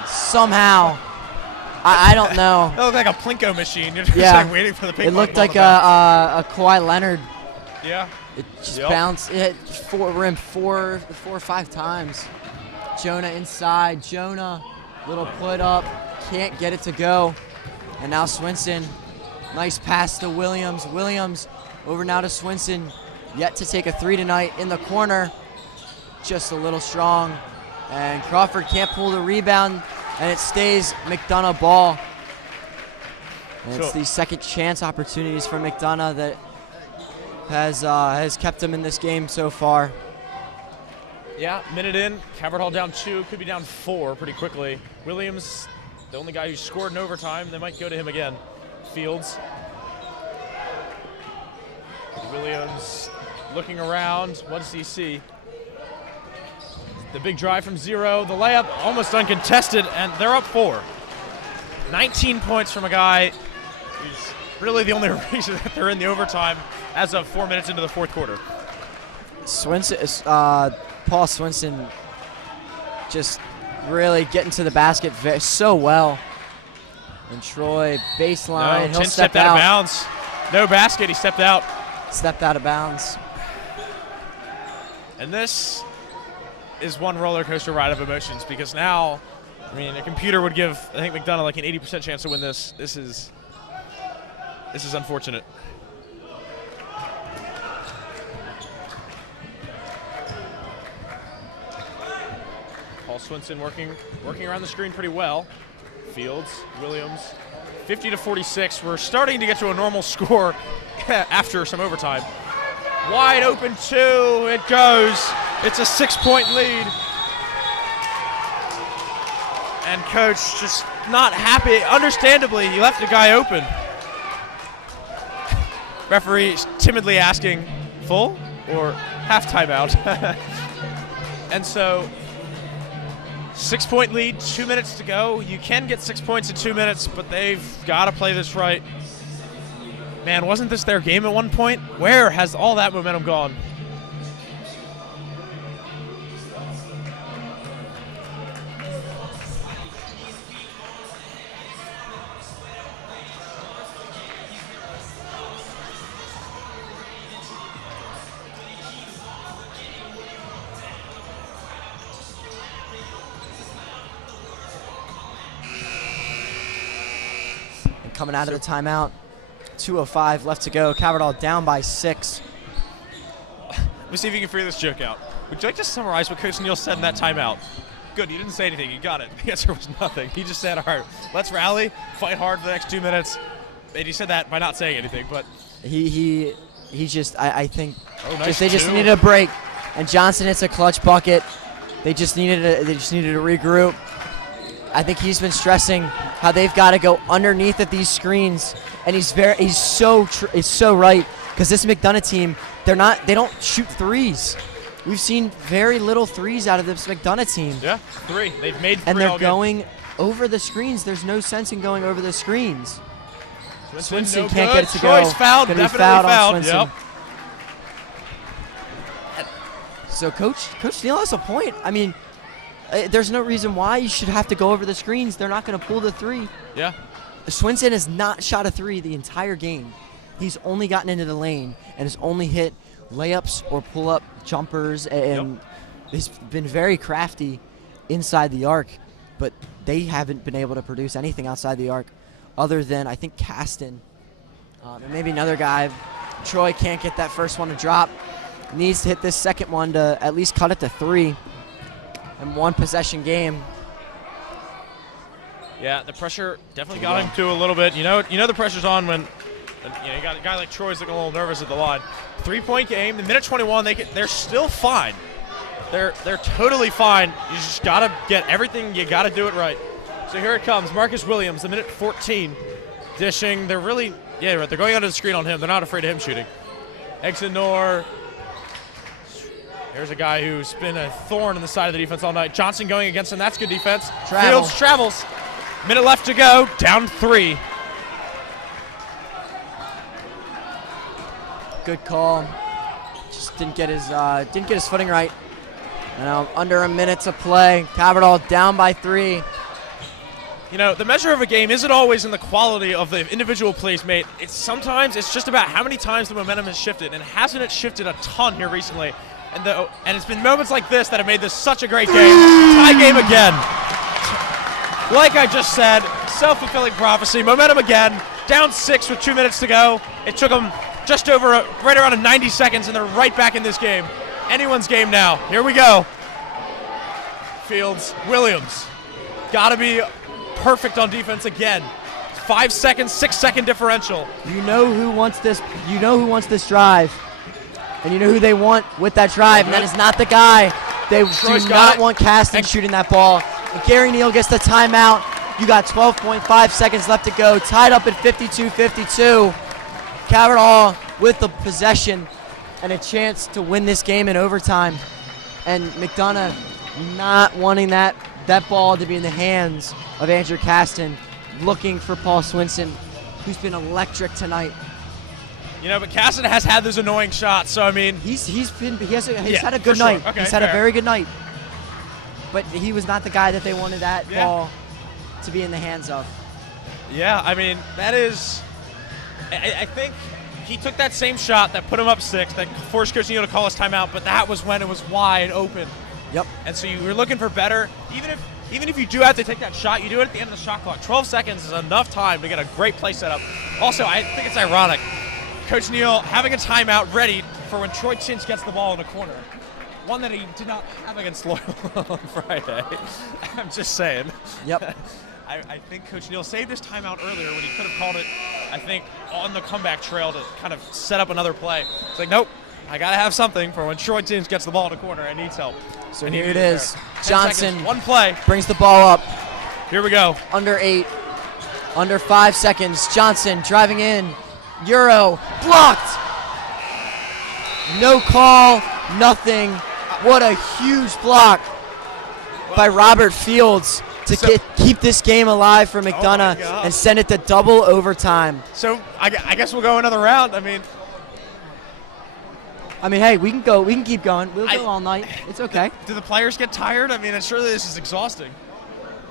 somehow I don't know. That looked like a Plinko machine. You're just like waiting for the ping. It looked like a Kawhi Leonard. Yeah. It just bounced. It hit rim four or 5 times. Jonah inside. Jonah, little put up, can't get it to go. And now Swinson, nice pass to Williams. Williams over now to Swinson. Yet to take a 3 tonight in the corner. Just a little strong. And Crawford can't pull the rebound, and it stays McDonogh ball. And it's these second chance opportunities for McDonogh that has kept him in this game so far. Yeah, minute in, Cabot Hall down 2, could be down 4 pretty quickly. Williams, the only guy who scored in overtime, they might go to him again. Fields. Williams looking around, what does he see? The big drive from 0, the layup almost uncontested, and they're up 4. 19 points from a guy who's really the only reason that they're in the overtime as of 4 minutes into the fourth quarter. Paul Swinson just really getting to the basket so well. And Troy, baseline, he'll step out of bounds. No basket, he stepped out. Stepped out of bounds. And this is one roller coaster ride of emotions because now, I mean, a computer would give, I think, McDonogh like an 80% chance to win this. This is unfortunate. Paul Swinson working around the screen pretty well. Fields, Williams, 50-46. We're starting to get to a normal score after some overtime. Wide open 2, it goes. It's a 6-point lead. And Coach just not happy. Understandably, he left the guy open. Referee timidly asking, full or half timeout? And so, 6-point lead, 2 minutes to go. You can get 6 points in 2 minutes, but they've got to play this right. Man, wasn't this their game at one point? Where has all that momentum gone? Coming out of the timeout. 2:05 left to go. Cabot down by 6. Let me see if you can figure this joke out. Would you like to summarize what Coach Neal said in that timeout? Good, you didn't say anything. You got it. The answer was nothing. He just said, all right, let's rally, fight hard for the next 2 minutes. And he said that by not saying anything, but he just, I think, nice they just needed a break. And Johnson hits a clutch bucket. They just needed to regroup. I think he's been stressing how they've got to go underneath of these screens, and he's so right, because this McDonogh team, they don't shoot threes. We've seen very little threes out of this McDonogh team. Yeah, 3. They've made 3. And they're going over the screens. There's no sense in going over the screens. Swinson can't get it to go. Troy's fouled. Definitely fouled fouled. on Swinson. Yep. So Coach Neal has a point. I mean, there's no reason why you should have to go over the screens. They're not going to pull the 3. Yeah. Swinson has not shot a 3 the entire game. He's only gotten into the lane and has only hit layups or pull-up jumpers, and he's been very crafty inside the arc, but they haven't been able to produce anything outside the arc other than, I think, Caston and maybe another guy. Troy can't get that first one to drop. Needs to hit this second one to at least cut it to 3 in one possession game. Yeah, the pressure definitely got him to a little bit. You know the pressure's on when you got a guy like Troy's looking a little nervous at the line. 3-point game. The minute 21, they're still fine. They're totally fine. You just gotta get everything. You gotta do it right. So here it comes. Marcus Williams, the minute 14, dishing. They're going under the screen on him. They're not afraid of him shooting. Exenor. Here's a guy who's been a thorn in the side of the defense all night. Johnson going against him. That's good defense. Fields travels. Minute left to go. Down 3. Good call. Just didn't get his footing right. And under a minute to play. Caverdall down by 3. You know, the measure of a game isn't always in the quality of the individual plays made. Sometimes it's just about how many times the momentum has shifted, and hasn't it shifted a ton here recently? And it's been moments like this that have made this such a great game. Tie game again. Like I just said, self-fulfilling prophecy. Momentum again. Down 6 with 2 minutes to go. It took them right around 90 seconds, and they're right back in this game. Anyone's game now. Here we go. Fields, Williams. Gotta be perfect on defense again. 5 seconds, 6-second differential. You know who wants this. You know who wants this drive, and you know who they want with that drive, and that is not the guy. They do not want Caston shooting that ball. And Gary Neal gets the timeout. You got 12.5 seconds left to go. Tied up at 52-52. Caverdall with the possession and a chance to win this game in overtime. And McDonogh not wanting that ball to be in the hands of Andrew Caston, looking for Paul Swinson, who's been electric tonight. You know, but Caston has had those annoying shots, so I mean, he's had a good night. Sure. Okay, he's had a very good night. But he was not the guy that they wanted that ball to be in the hands of. Yeah, I mean, that is, I think he took that same shot that put him up 6, that forced Coach Neal to call his timeout, but that was when it was wide open. Yep. And so you were looking for better. Even if you do have to take that shot, you do it at the end of the shot clock. 12 seconds is enough time to get a great play set up. Also, I think it's ironic, Coach Neal having a timeout ready for when Troy Chinch gets the ball in the corner. One that he did not have against Loyal on Friday. I'm just saying. Yep. I think Coach Neal saved his timeout earlier when he could have called it, I think, on the comeback trail to kind of set up another play. It's like, nope, I got to have something for when Troy Chinch gets the ball in the corner and needs help. So here it is. Johnson, seconds, one play, brings the ball up. Here we go. Under 8, under 5 seconds. Johnson driving in. Euro blocked. No call, nothing. What a huge block by Robert Fields to keep this game alive for McDonogh and send it to double overtime. So I guess we'll go another round. I mean, hey, we can keep going. We'll go all night. It's okay. Do the players get tired? I mean, surely this is exhausting.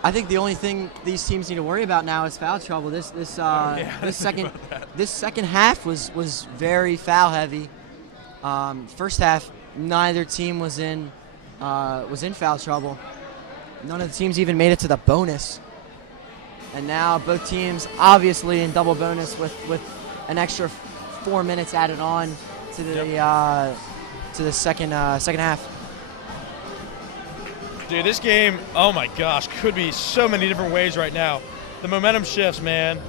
I think the only thing these teams need to worry about now is foul trouble. This second half was very foul heavy. First half, neither team was in foul trouble. None of the teams even made it to the bonus. And now both teams obviously in double bonus with an extra 4 minutes added on to the second half. Dude, this game, oh my gosh, could be so many different ways right now. The momentum shifts, man.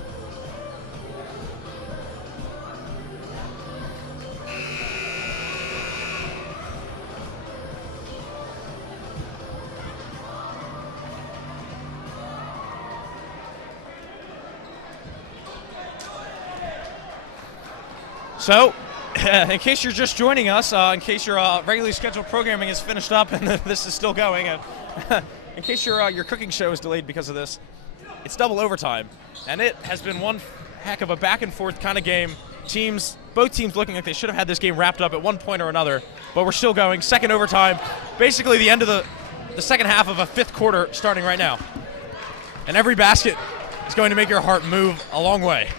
So, in case you're just joining us, in case your regularly scheduled programming is finished up and this is still going, and in case your cooking show is delayed because of this, it's double overtime, and it has been one heck of a back and forth kind of game. Both teams looking like they should have had this game wrapped up at one point or another, but we're still going. Second overtime, basically the end of the second half of a fifth quarter starting right now, and every basket is going to make your heart move a long way.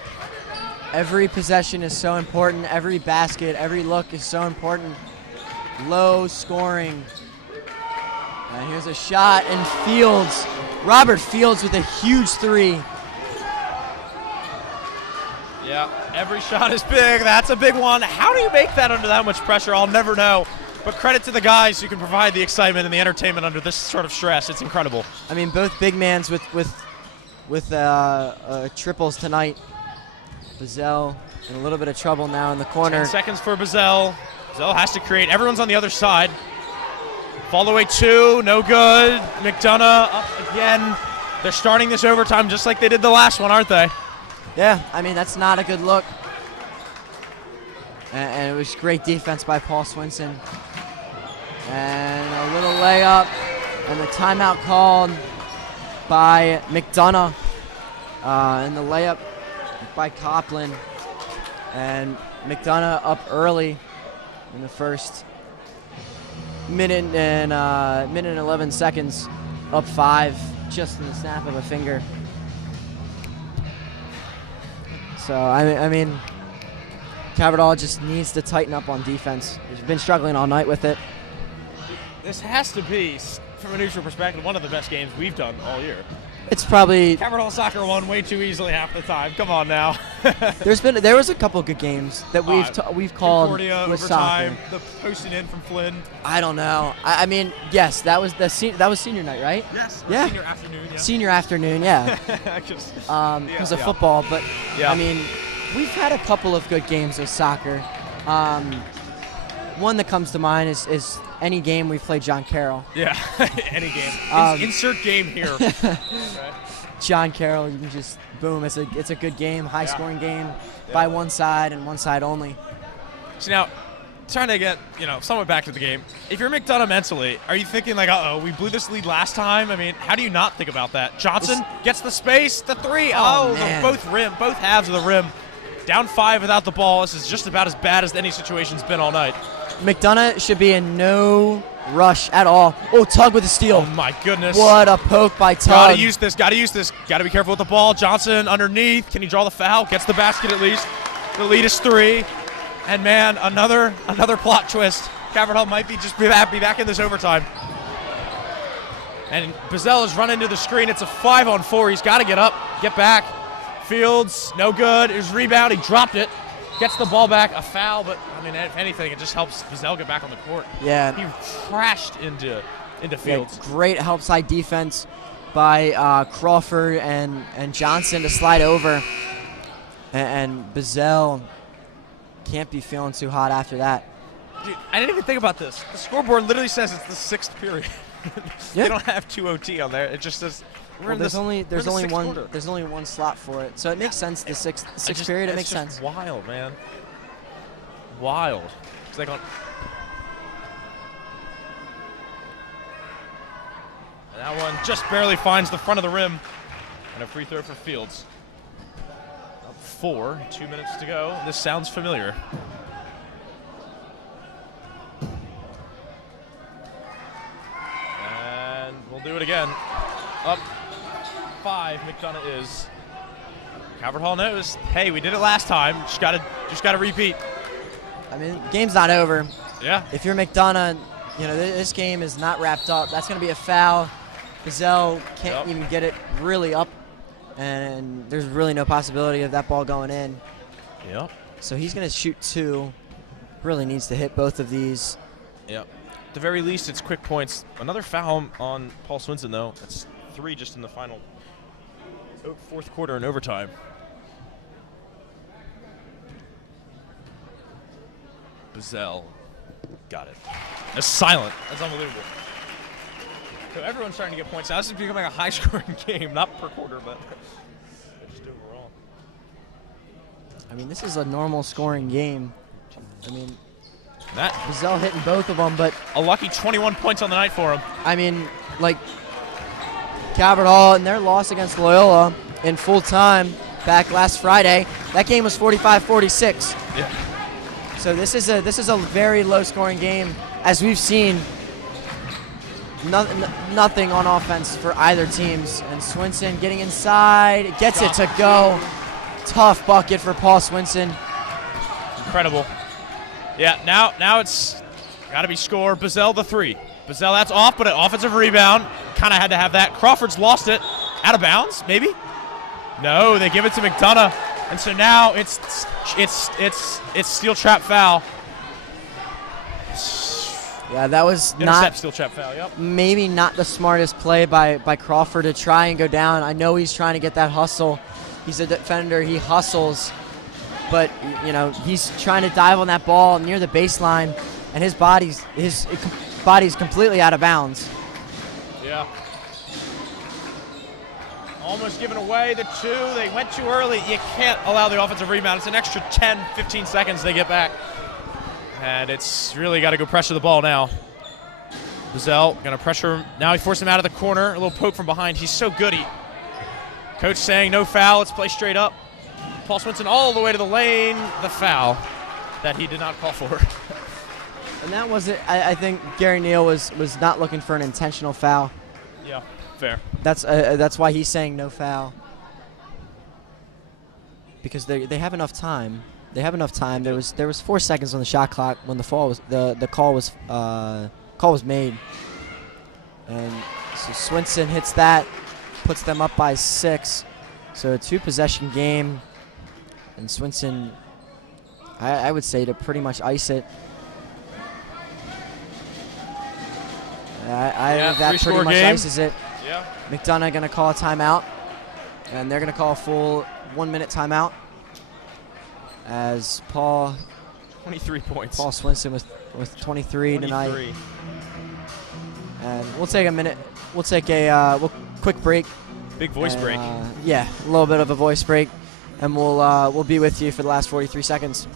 Every possession is so important. Every basket, every look is so important. Low scoring. And here's a shot, and Fields, Robert Fields with a huge 3. Yeah, every shot is big. That's a big one. How do you make that under that much pressure? I'll never know. But credit to the guys who can provide the excitement and the entertainment under this sort of stress. It's incredible. I mean, both big mans with triples tonight. Bazell in a little bit of trouble now in the corner. 10 seconds for Bazell. Bazell has to create. Everyone's on the other side. Fall away 2, no good. McDonogh up again. They're starting this overtime just like they did the last one, aren't they? Yeah, I mean, that's not a good look. And it was great defense by Paul Swinson. And a little layup. And the timeout called by McDonogh. And the layup by Copland. And McDonogh up early in the first minute and 11 seconds. Up 5, just in the snap of a finger. So, I mean, Caverdall just needs to tighten up on defense. He's been struggling all night with it. This has to be, from a neutral perspective, one of the best games we've done all year. It's probably Caverdall soccer won way too easily half the time. Come on now. there was a couple good games that we've called Concordia, with overtime, soccer. the posting in from Flynn. I don't know. I mean, yes, that was senior night, right? Yes. Yeah. Senior afternoon. Yeah. Senior afternoon, yeah. Because of football, but yeah. I mean, we've had a couple of good games of soccer. One that comes to mind is any game we've played John Carroll. Yeah, any game. Insert game here. Right. John Carroll, you can just boom. It's a good game, high scoring game by one side and one side only. So now, trying to get somewhat back to the game. If you're McDonogh mentally, are you thinking like, we blew this lead last time? I mean, how do you not think about that? Johnson gets the space, the 3. Man. Both halves of the rim. Down 5 without the ball. This is just about as bad as any situation's been all night. McDonogh should be in no rush at all. Oh, Tug with a steal. Oh, my goodness. What a poke by Tug. Gotta use this. Gotta be careful with the ball. Johnson underneath. Can he draw the foul? Gets the basket at least. The lead is 3. And, man, another plot twist. Caverdall might be back in this overtime. And Bazell has run into the screen. It's a 5-on-4. He's got to get up, get back. Fields, no good. His rebound, he dropped it. Gets the ball back, a foul, but, I mean, if anything, it just helps Bazell get back on the court. Yeah. He crashed into Fields. Yeah, great help side defense by Crawford and Johnson to slide over. And Bazell can't be feeling too hot after that. Dude, I didn't even think about this. The scoreboard literally says it's the 6th period. They don't have 2 OT on there. It just says there's only one slot for it, so it makes sense. The sixth period, it makes sense. Wild, man. Wild. It's like and that one just barely finds the front of the rim, and a free throw for Fields. Up 4, 2 minutes to go. This sounds familiar. And we'll do it again. Up 5, McDonogh is. Caverdall knows, hey, we did it last time. Just gotta repeat. I mean, game's not over. Yeah. If you're McDonogh, this game is not wrapped up. That's going to be a foul. Bazell can't even get it really up, and there's really no possibility of that ball going in. Yep. So he's going to shoot 2. Really needs to hit both of these. Yep. At the very least, it's quick points. Another foul on Paul Swinson, though. That's 3 just in the final 4th quarter in overtime. Bazell got it. It's silent. That's unbelievable. So everyone's starting to get points now. This is becoming a high-scoring game, not per quarter, but just overall. I mean, this is a normal scoring game. I mean, that Bazell hitting both of them, but a lucky 21 points on the night for him. I mean, like Caverdall and their loss against Loyola in full time back last Friday, that game was 45-46. Yeah. So this is a very low scoring game, as we've seen. Nothing on offense for either teams. And Swinson getting inside, gets it to go. Tough bucket for Paul Swinson. Incredible. Yeah, now it's got to be score. Bazell the 3. Bazell, that's off, but an offensive rebound. Kind of had to have that. Crawford's lost it. Out of bounds, maybe? No, they give it to McDonogh. And so now it's steel trap foul. Yeah, that was Intercept, steel trap foul. Yep. maybe not the smartest play by Crawford to try and go down. I know he's trying to get that hustle. He's a defender. He hustles. But, he's trying to dive on that ball near the baseline, and his body's completely out of bounds. Yeah. Almost giving away the 2. They went too early. You can't allow the offensive rebound. It's an extra 10, 15 seconds they get back. And it's really got to go pressure the ball now. Buzzell going to pressure him. Now he forced him out of the corner. A little poke from behind. He's so good. Coach saying no foul. Let's play straight up. Paul Swinson all the way to the lane. The foul that he did not call for. And that wasn't. I think Gary Neal was not looking for an intentional foul. Yeah, fair. That's why he's saying no foul. Because they have enough time. They have enough time. There was 4 seconds on the shot clock when the call was made. And so Swinson hits that, puts them up by 6. So a 2-possession game. And Swinson, I would say, to pretty much ice it. I think that pretty much ices it. Yeah. McDonogh going to call a timeout. And they're going to call a full 1-minute timeout. As 23 points. Paul Swinson with 23 tonight. And we'll take a minute. We'll take a quick break. Big voice break. Yeah, a little bit of a voice break. And we'll be with you for the last 43 seconds.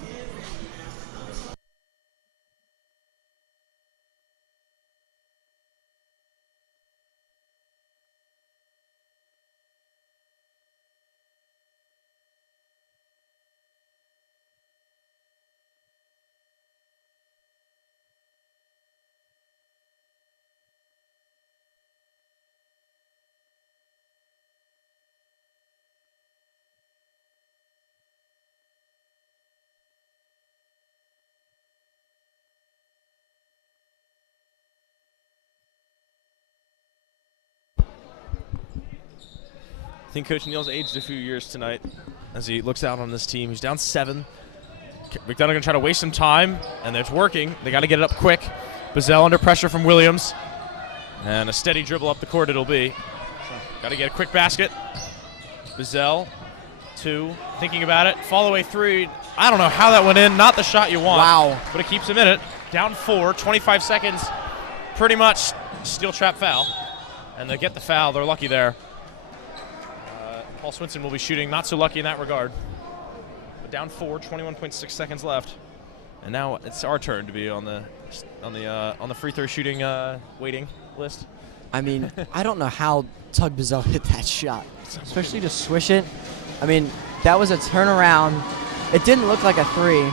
I think Coach Neal's aged a few years tonight as he looks out on this team. He's down 7. McDonogh going to try to waste some time, and it's working. They got to get it up quick. Buzzell under pressure from Williams. And a steady dribble up the court it'll be. Got to get a quick basket. Buzzell, 2, thinking about it. Fall away 3. I don't know how that went in. Not the shot you want. Wow. But it keeps him in it. Down 4, 25 seconds. Pretty much steel trap foul. And they get the foul. They're lucky there. Paul Swinson will be shooting, not so lucky in that regard. But down 4, 21.6 seconds left, and now it's our turn to be on the free throw shooting waiting list. I mean, I don't know how Tug Buzzell hit that shot, especially to swish it. I mean, that was a turnaround. It didn't look like a 3.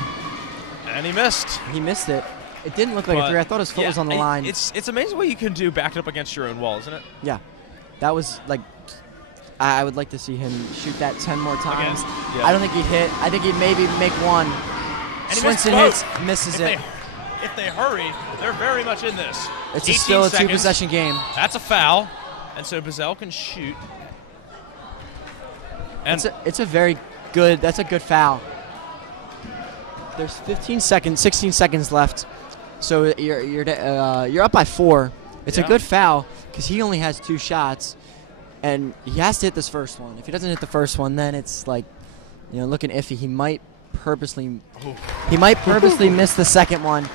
And he missed. He missed it. It didn't look like a 3. I thought his foot was on the line. It's amazing what you can do backed up against your own wall, isn't it? Yeah, that was like. I would like to see him shoot that 10 more times. Yeah. I don't think he'd hit. I think he'd maybe make 1. And Swinson hits, misses it. If they hurry, they're very much in this. It's still a 2-possession game. That's a foul, and so Buzzell can shoot. And it's a very good. That's a good foul. There's 16 seconds left, so you're up by 4. It's a good foul because he only has 2 shots. And he has to hit this first one. If he doesn't hit the first one, then it's like, looking iffy. He might purposely miss the second one.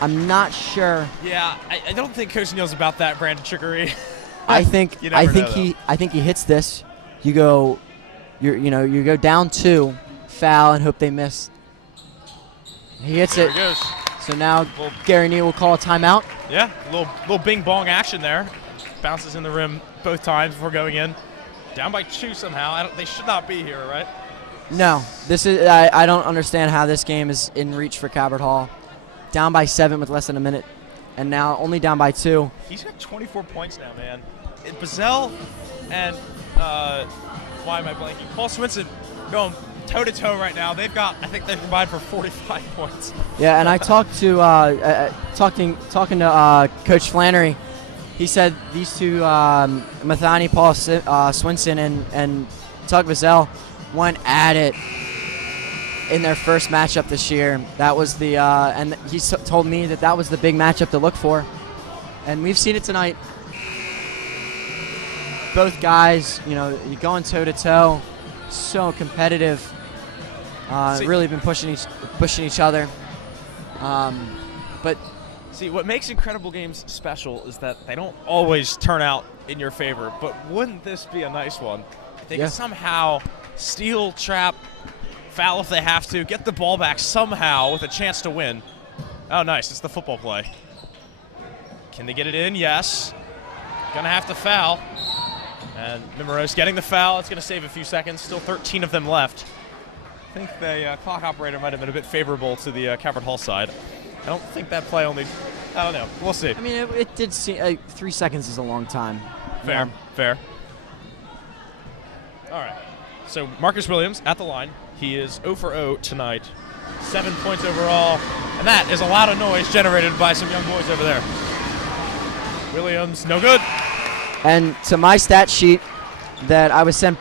I'm not sure. Yeah, I don't think Coach Neal's about that brand of trickery. I think he hits this. You go down 2, foul, and hope they miss. He hits it. There he goes. So now Gary Neal will call a timeout. Yeah, a little bing bong action there. Bounces in the rim both times before going in. Down by 2 somehow. They should not be here, right? No, this is. I don't understand how this game is in reach for Cabot Hall. Down by 7 with less than a minute, and now only down by 2. He's got 24 points now, man. Buzzell and why am I blanking? Paul Swinson going toe to toe right now. I think they've combined for 45 points. Yeah, and I talked to talking to Coach Flannery. He said these two, Mathani, Paul Swinson, and Tug Buzzell went at it in their first matchup this year. That was the and he told me that was the big matchup to look for, and we've seen it tonight. Both guys, you're going toe to toe, so competitive. Really been pushing each other. But see, what makes incredible games special is that they don't always turn out in your favor. But wouldn't this be a nice one? They can somehow steal, trap, foul if they have to, get the ball back somehow with a chance to win. Oh, nice. It's the football play. Can they get it in? Yes. Gonna have to foul. And Mimaros getting the foul. It's going to save a few seconds. Still 13 of them left. I think the clock operator might have been a bit favorable to the Calvert Hall side. I don't think that play only... I don't know. We'll see. I mean, it did seem... 3 seconds is a long time. Fair. Fair. All right. So Marcus Williams at the line. He is 0 for 0 tonight. 7 points overall. And that is a lot of noise generated by some young boys over there. Williams, no good. And to my stat sheet that I was sent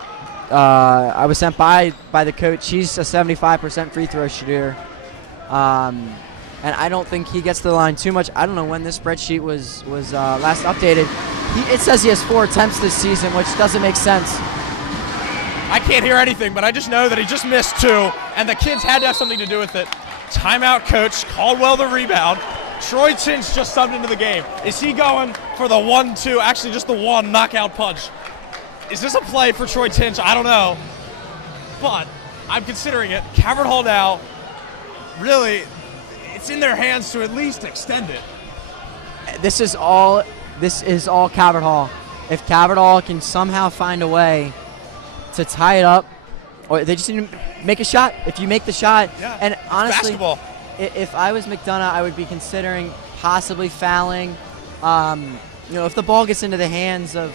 by the coach, he's a 75% free throw shooter. And I don't think he gets to the line too much. I don't know when this spreadsheet was last updated. It says he has 4 attempts this season, which doesn't make sense. I can't hear anything, but I just know that he just missed 2, and the kids had to have something to do with it. Timeout, coach. Caldwell the rebound. Troy Tinch just subbed into the game. Is he going for the 1-2, actually just the 1 knockout punch? Is this a play for Troy Tinch? I don't know. But I'm considering it. Calvert Hall now, really, it's in their hands to at least extend it. This is all Calvert Hall. If Calvert Hall can somehow find a way to tie it up, or they just need to make a shot. If you make the shot, and honestly, basketball. If I was McDonogh, I would be considering possibly fouling. If the ball gets into the hands of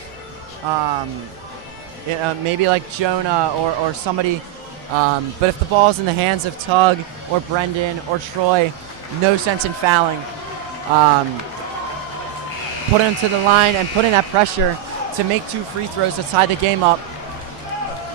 maybe like Jonah or somebody, but if the ball's in the hands of Tug or Brendan or Troy, no sense in fouling. Put him to the line and put in that pressure to make 2 free throws to tie the game up.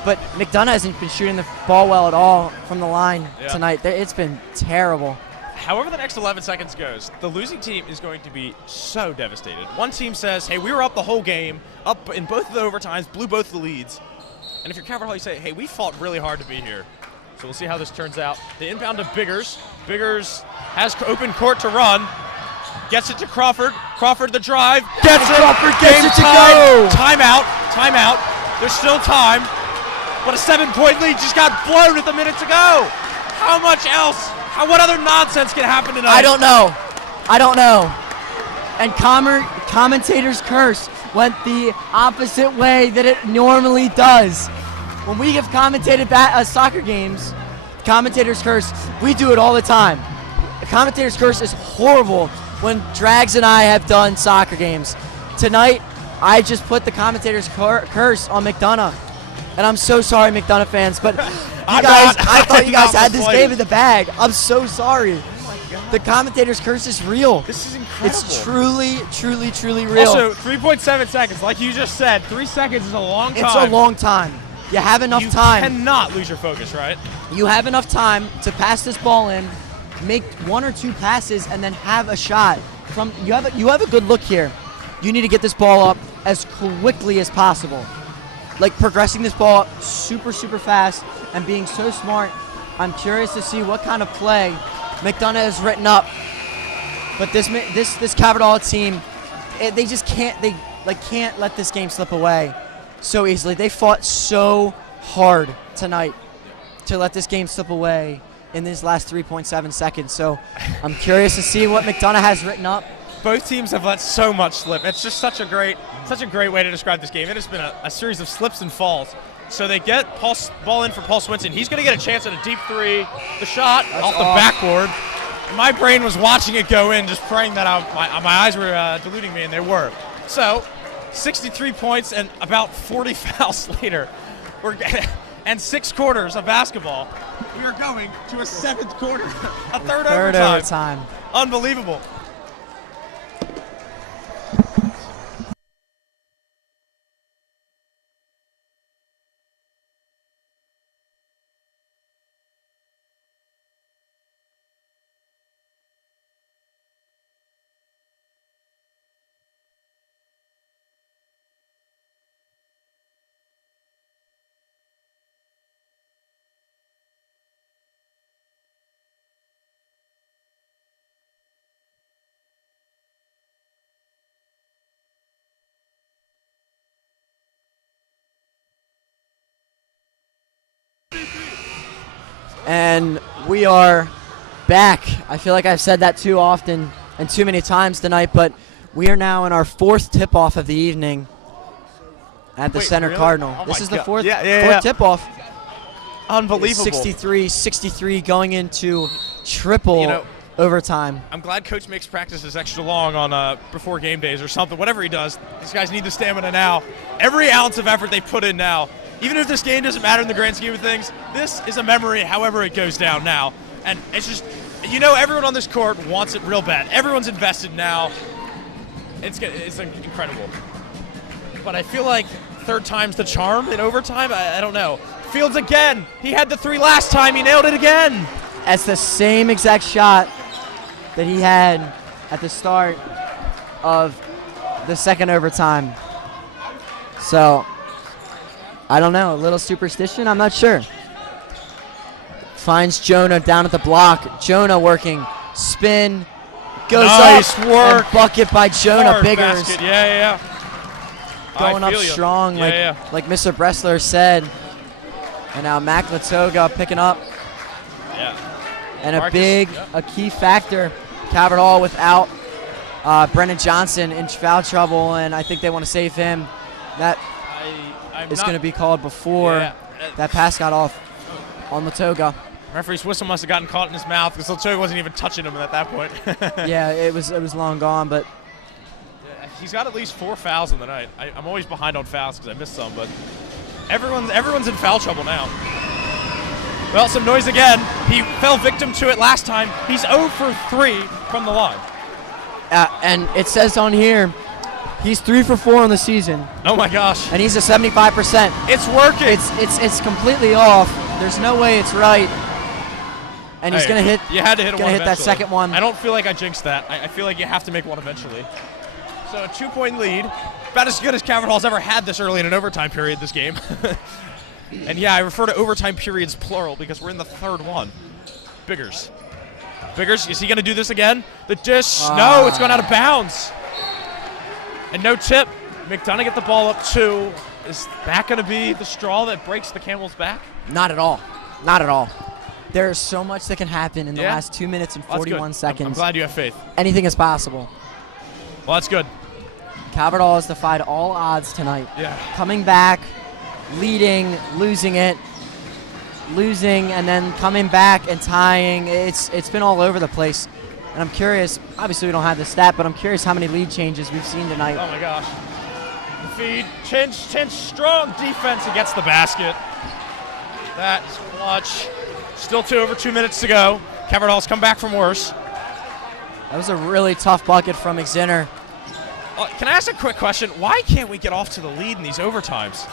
But McDonogh hasn't been shooting the ball well at all from the line tonight. It's been terrible. However the next 11 seconds goes, the losing team is going to be so devastated. One team says, hey, we were up the whole game, up in both of the overtimes, blew both the leads. And if you're Calvert Hall, you say, hey, we fought really hard to be here. So we'll see how this turns out. The inbound to Biggers. Biggers has open court to run. Gets it to Crawford. Crawford the drive. Gets it. Crawford gets it to go. Timeout. Timeout. There's still time. But a 7-point lead just got blown with a minute to go. How much else? What other nonsense can happen tonight? I don't know. And commentators' curse went the opposite way that it normally does. When we have commentated soccer games, commentators' curse, we do it all the time. The commentators' curse is horrible when Drags and I have done soccer games. Tonight, I just put the commentators' curse on McDonogh. And I'm so sorry, McDonogh fans, but I thought you guys had this game in the bag. I'm so sorry. Oh the commentator's curse is real. This is incredible. It's truly, truly, truly real. Also, 3.7 seconds. Like you just said, 3 seconds is a long time. It's a long time. You have enough time. You cannot lose your focus, right? You have enough time to pass this ball in, make 1 or 2 passes, and then have a shot. You have a good look here. You need to get this ball up as quickly as possible. Like progressing this ball up super, super fast and being so smart. I'm curious to see what kind of play McDonogh has written up. But this Calvert Hall team, they just can't let this game slip away so easily. They fought so hard tonight to let this game slip away in these last 3.7 seconds. So I'm curious to see what McDonogh has written up. Both teams have let so much slip. It's just such a great way to describe this game. It has been a series of slips and falls. So they get ball in for Paul Swinson. He's going to get a chance at a deep 3. The shot off the backboard. My brain was watching it go in, just praying that my eyes were deluding me, and they were. So 63 points and about 40 fouls later, and 6 quarters of basketball, we are going to a 7th quarter, a third overtime. Unbelievable. And we are back. I feel like I've said that too often and too many times tonight, but we are now in our 4th tip-off of the evening at the Center really? Cardinal. Oh This my is the God. fourth Yeah. tip-off. Unbelievable. 63 going into triple overtime. I'm glad Coach makes practices extra long on before game days or something. Whatever he does, these guys need the stamina now. Every ounce of effort they put in now. Even if this game doesn't matter in the grand scheme of things, this is a memory however it goes down now. And it's just, everyone on this court wants it real bad. Everyone's invested now. It's incredible. But I feel like third time's the charm in overtime. I don't know. Fields again. He had the 3 last time. He nailed it again. That's the same exact shot that he had at the start of the second overtime. So, I don't know. A little superstition? I'm not sure. Finds Jonah down at the block. Jonah working. Spin. Goes Nice up. work. And bucket by Jonah Hard Biggers. basket. Yeah. Going I up feel ya. strong, like Mr. Bressler said. And now McDonogh picking up. Yeah. And Marcus, a key factor, Calvert Hall without Brennan Johnson in foul trouble, and I think they want to save him. That is going to be called before that pass got off on Latoga. Referee's whistle must have gotten caught in his mouth because Latoga wasn't even touching him at that point. Yeah, it was long gone, but he's got at least 4 fouls in the night. I'm always behind on fouls because I missed some, but everyone's in foul trouble now. Well, some noise again. He fell victim to it last time. He's 0 for 3 from the line. And it says on here, he's 3 for 4 on the season. Oh my gosh! And he's a 75%. It's working. It's completely off. There's no way it's right. And he's gonna hit. You had to hit one. Gonna hit that eventually. second one. I don't feel like I jinxed that. I feel like you have to make one eventually. So a 2-point lead, about as good as Calvert Hall's ever had this early in an overtime period. This game. And yeah, I refer to overtime periods plural because we're in the third one. Biggers, is he going to do this again? The dish, no, it's going out of bounds. And no tip. McDonogh get the ball up 2. Is that going to be the straw that breaks the camel's back? Not at all. Not at all. There is so much that can happen in the last 2 minutes and 41 seconds. I'm glad you have faith. Anything is possible. Well, that's good. Calvert Hall has defied all odds tonight. Yeah. Coming back, leading, losing it, losing, and then coming back and tying. It's been all over the place. And I'm curious, obviously we don't have the stat, but I'm curious how many lead changes we've seen tonight. Oh my gosh. The feed, Chinch, strong defense against the basket. That is clutch. Still over 2 minutes to go. Calvert Hall's come back from worse. That was a really tough bucket from McZinner. Can I ask a quick question? Why can't we get off to the lead in these overtimes?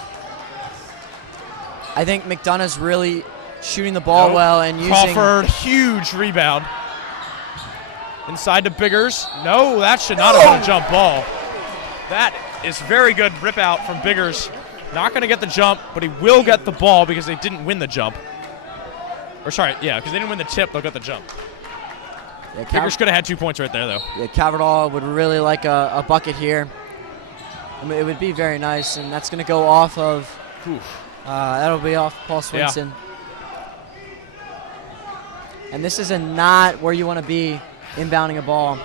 I think McDonough's really shooting the ball well and using... Crawford, huge rebound. Inside to Biggers. No, that should not have been a jump ball. That is very good rip out from Biggers. Not going to get the jump, but he will get the ball because they didn't win the jump. Or sorry, yeah, because they didn't win the tip, they'll get the jump. Yeah, Biggers could have had 2 points right there, though. Yeah, Calvert Hall would really like a bucket here. I mean, it would be very nice, and that's going to go off of... that'll be off Paul Swinson. Yeah. And this is not where you want to be inbounding a ball.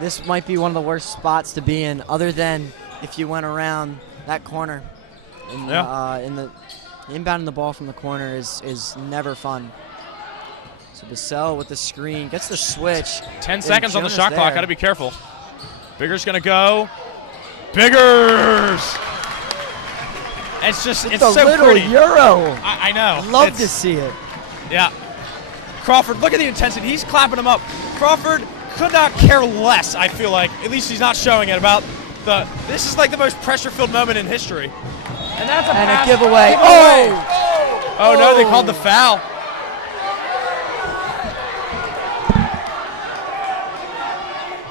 This might be one of the worst spots to be in, other than if you went around that corner. Inbounding the ball from the corner is never fun. So Bissell with the screen gets the switch. 10 seconds on the shot clock. Got to be careful. Biggers going to go. Biggers! It's so pretty. Euro. I know. Love to see it. Yeah. Crawford, look at the intensity. He's clapping him up. Crawford could not care less, I feel like. At least he's not showing it about this is like the most pressure-filled moment in history. And that's a giveaway. Oh, no, they called the foul.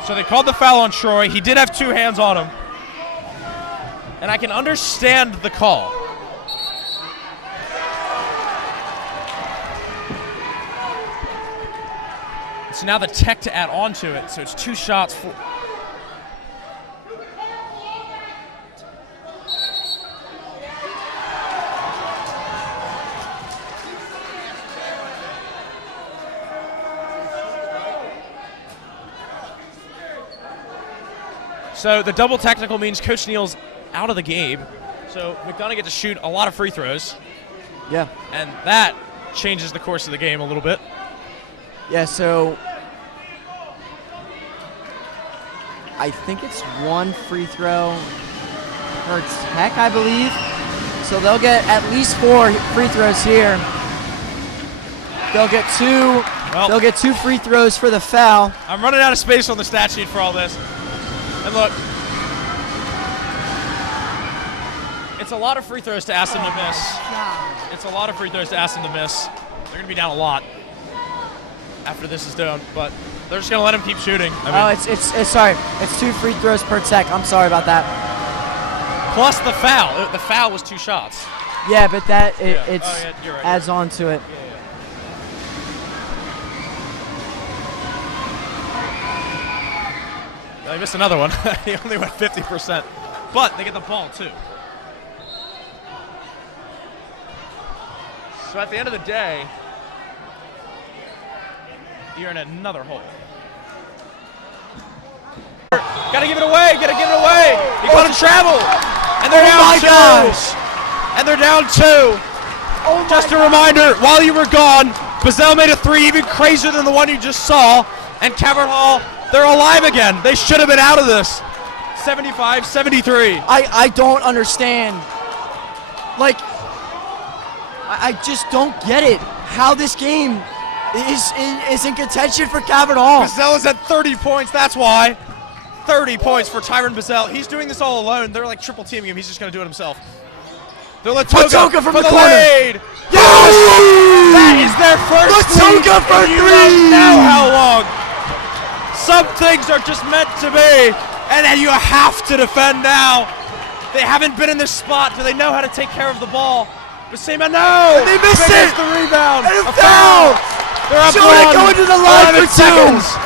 So they called the foul on Troy. He did have 2 hands on him. And I can understand the call. So now the tech to add on to it. So it's 2 shots. So the double technical means Coach Neal's out of the game. So McDonogh gets to shoot a lot of free throws. Yeah. And that changes the course of the game a little bit. Yeah, so I think it's 1 free throw per tech, I believe. So they'll get at least 4 free throws here. They'll get 2. Well, they'll get 2 free throws for the foul. I'm running out of space on the stat sheet for all this. And look, it's a lot of free throws to ask them to miss. It's a lot of free throws to ask them to miss. They're going to be down a lot after this is done, but they're just going to let him keep shooting. I mean, it's sorry. It's 2 free throws per tech. I'm sorry about that. Plus the foul. The foul was 2 shots. Yeah, but that you're right. adds on to it. They missed another one. He only went 50%. But they get the ball, too. So at the end of the day, you're in another hole. Gotta give it away. He got to travel. And they're down 2. Gosh. And they're down 2. Just a reminder, while you were gone, Bazell made a 3 even crazier than the one you just saw. And Cavern Hall, they're alive again. They should have been out of this. 75-73. I don't understand. Like, I just don't get it. How this game is in contention for Cavern Hall. Bazell is at 30 points. That's why. 30 points for Tyron Bazell. He's doing this all alone. They're like triple teaming him. He's just going to do it himself. They're Latoga from for the the corner. lead. Yes! That is their first Latoga lead. for And you 3. don't know how long. Some things are just meant to be, and then you have to defend now. They haven't been in this spot. Do they know how to take care of the ball? Basema, no! And they missed They it! missed the rebound. And a foul! They're up Jonah 1. going to the line 11 for 2. seconds.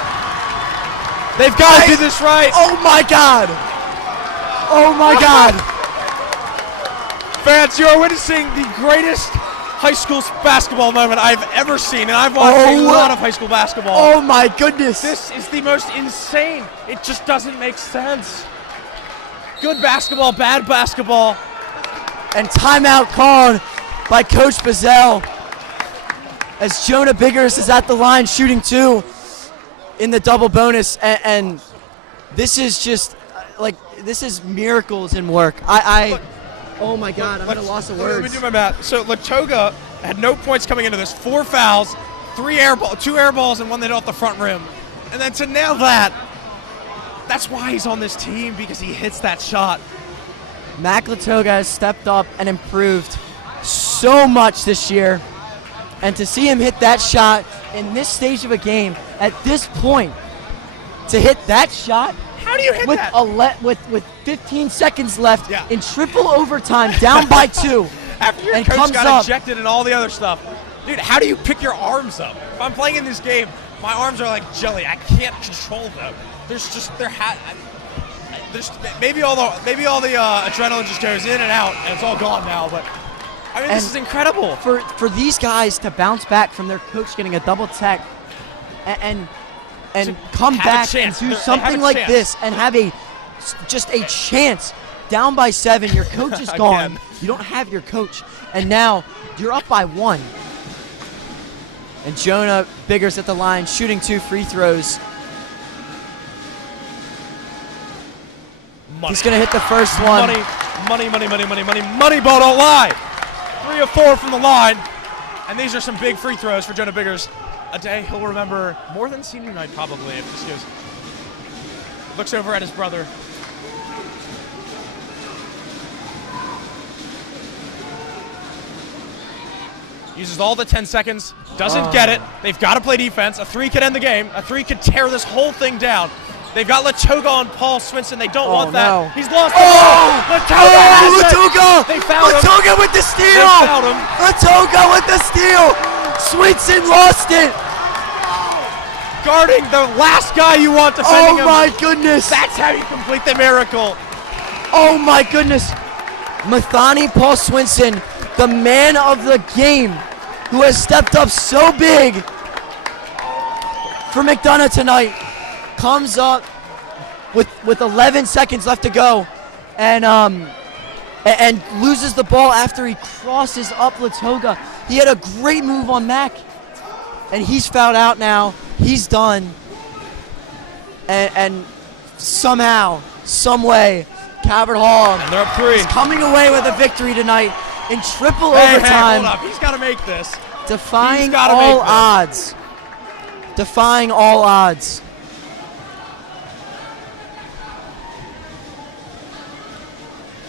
They've got to do this right. Oh my God! Oh my God! Fans, you are witnessing the greatest high school basketball moment I've ever seen, and I've watched a lot of high school basketball. Oh my goodness! This is the most insane. It just doesn't make sense. Good basketball, bad basketball. And timeout called by Coach Bazell as Jonah Biggers is at the line shooting 2 in the double bonus, and this is just like, this is miracles in work. Oh my God, I'm at a loss of words. Let me do my math. So Latoga had no points coming into this, 4 fouls, 2 air balls, and 1 they hit off the front rim. And then to nail that's why he's on this team, because he hits that shot. Mac Latoga has stepped up and improved so much this year. And to see him hit that shot in this stage of a game, at this point, to hit that shot, how do you hit with that? With 15 seconds left Yeah. in triple overtime, down by 2. After your and coach comes got up. ejected and all the other stuff. Dude, how do you pick your arms up? If I'm playing in this game, my arms are like jelly. I can't control them. There's maybe all the adrenaline just goes in and out, and it's all gone now. But I mean, this is incredible. For these guys to bounce back from their coach getting a double tech and come back and do something like this and have just a chance. Down by 7, your coach is gone. You don't have your coach, and now you're up by 1. And Jonah Biggers at the line, shooting 2 free throws. Money. He's going to hit the first one. Money ball, don't lie. 3 of 4 from the line. And these are some big free throws for Jonah Biggers. A day he'll remember more than senior night, probably, if this goes. Looks over at his brother. Uses all the 10 seconds. Doesn't get it. They've got to play defense. A 3 could end the game. A 3 could tear this whole thing down. They've got Latoga on Paul Swinson. They don't want that. No. He's lost the ball. Latoga has it. Latoga! They fouled him. Latoga with the steal! They fouled him. Latoga with the steal! Swinson lost it! Guarding the last guy you want defending him. Oh my goodness! That's how you complete the miracle. Oh my goodness! McDonogh Paul Swinson, the man of the game, who has stepped up so big for McDonogh tonight, comes up with 11 seconds left to go, and loses the ball after he crosses up Latoga. He had a great move on Mac, and he's fouled out now. He's done. And somehow, some way, Calvert Hall And they're up 3. is coming away with a victory tonight in triple Hey, overtime, hold up. He's got to make this. defying gotta all make this. odds. Defying all odds.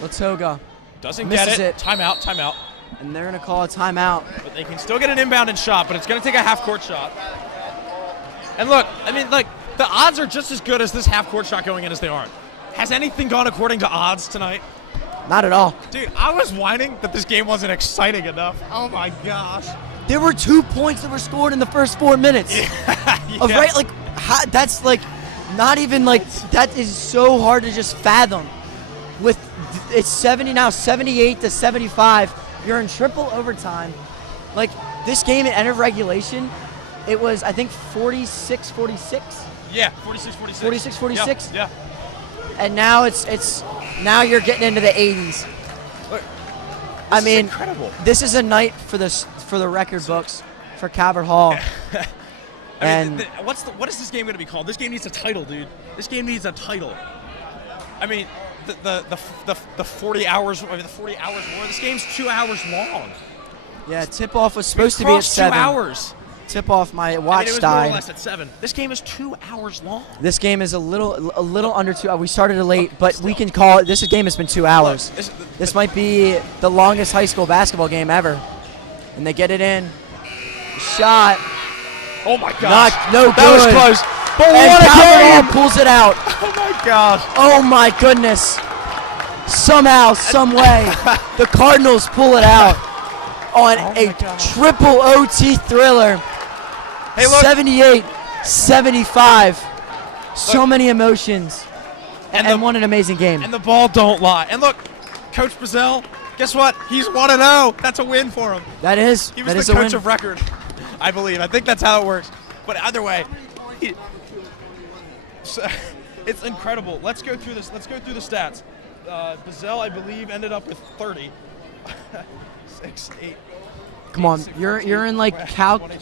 Latoga Doesn't misses get it. Timeout. and they're going to call a timeout. But they can still get an inbounded shot, but it's going to take a half-court shot. And look, I mean, like, the odds are just as good as this half-court shot going in as they aren't. Has anything gone according to odds tonight? Not at all. Dude, I was whining that this game wasn't exciting enough. Oh, my gosh. There were 2 points that were scored in the first 4 minutes. Of Yeah. right, like, that's like not even like that is so hard to just fathom. With it's 70 now, 78 to 75. You're in triple overtime. Like this game at end of regulation, it was I think 46-46. Yeah, 46-46. 46-46. Yeah. And now it's now you're getting into the 80s. Look, I this is mean, incredible. this is a night for the record books for Calvert Hall. I mean, And what is this game going to be called? This game needs a title, dude. This game needs a title. I mean, the 40 hours. I mean, the 40 hours more. This game's 2 hours long. yeah, tip off was supposed to be at Crossed 7. 2 hours. Tip off my watch I mean, it was more or died. less at 7. This game is 2 hours long. This game is a little under 2 hours. We started it late, but we can call it. This game has been 2 hours. Look, This might be the longest high school basketball game ever. And they get it in. Shot. oh my gosh. No good. That was close. But And what a Calvert Hall game! pulls it out. Oh my gosh. Oh my goodness. Somehow, some way, the Cardinals pull it out on a triple OT thriller. Hey, look. 78-75. So Look. many emotions. And what an amazing game. And the ball don't lie. And look, Coach Bazell, guess what? He's 1-0. That's a win for him. That is. He That was is the a coach win. of record, I believe. I think that's how it works. But either way, so, it's incredible. Let's go through this. Let's go through the stats. Bazell, I believe, ended up with 30. 6, 8. Come on, you're in like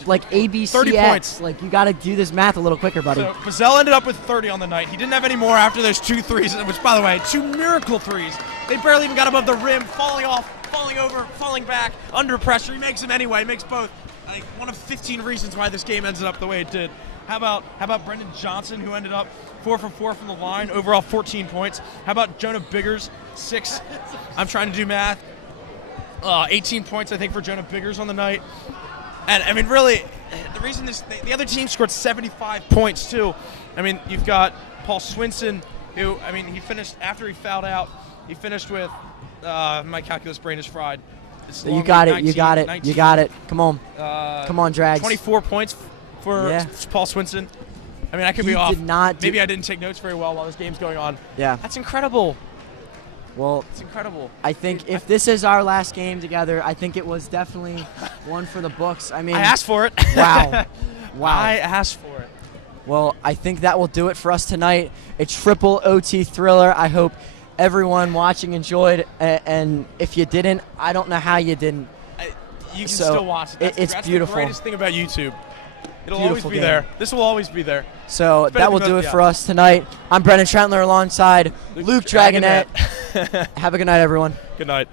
like 30 ABCX. points. Like you got to do this math a little quicker, buddy. So Bazell ended up with 30 on the night. He didn't have any more after those 2 threes, which, by the way, 2 miracle threes. They barely even got above the rim, falling off, falling over, falling back, under pressure. He makes them anyway. He makes both. I think one of 15 reasons why this game ended up the way it did. How about Brendan Johnson, who ended up 4 for 4 from the line, overall 14 points. How about Jonah Biggers, 6? I'm trying to do math. 18 points, I think, for Jonah Biggers on the night. And, I mean, really, the reason the other team scored 75 points, too. I mean, you've got Paul Swinson, who, I mean, he finished, after he fouled out, he finished with, my calculus brain is fried. It's You got it. 19. You got it. Come on. Uh, Come on, Drags. 24 points for Yeah. Paul Swinson. I mean, I could He be off. did not do- Maybe I didn't take notes very well while this game's going on. Yeah. That's incredible. Well, It's incredible. I think if this is our last game together, I think it was definitely one for the books. I mean, I asked for it. Wow. Wow. I asked for it. Well, I think that will do it for us tonight. A triple OT thriller. I hope everyone watching enjoyed, and if you didn't, I don't know how you didn't. You can So, still watch it. it's That's beautiful. the greatest thing about YouTube. It'll Beautiful always be game. there. This will always be there. So better that will than do most- it for us tonight. I'm Brendan Trentler alongside Luke Dragonette. Have a good night, everyone. Good night.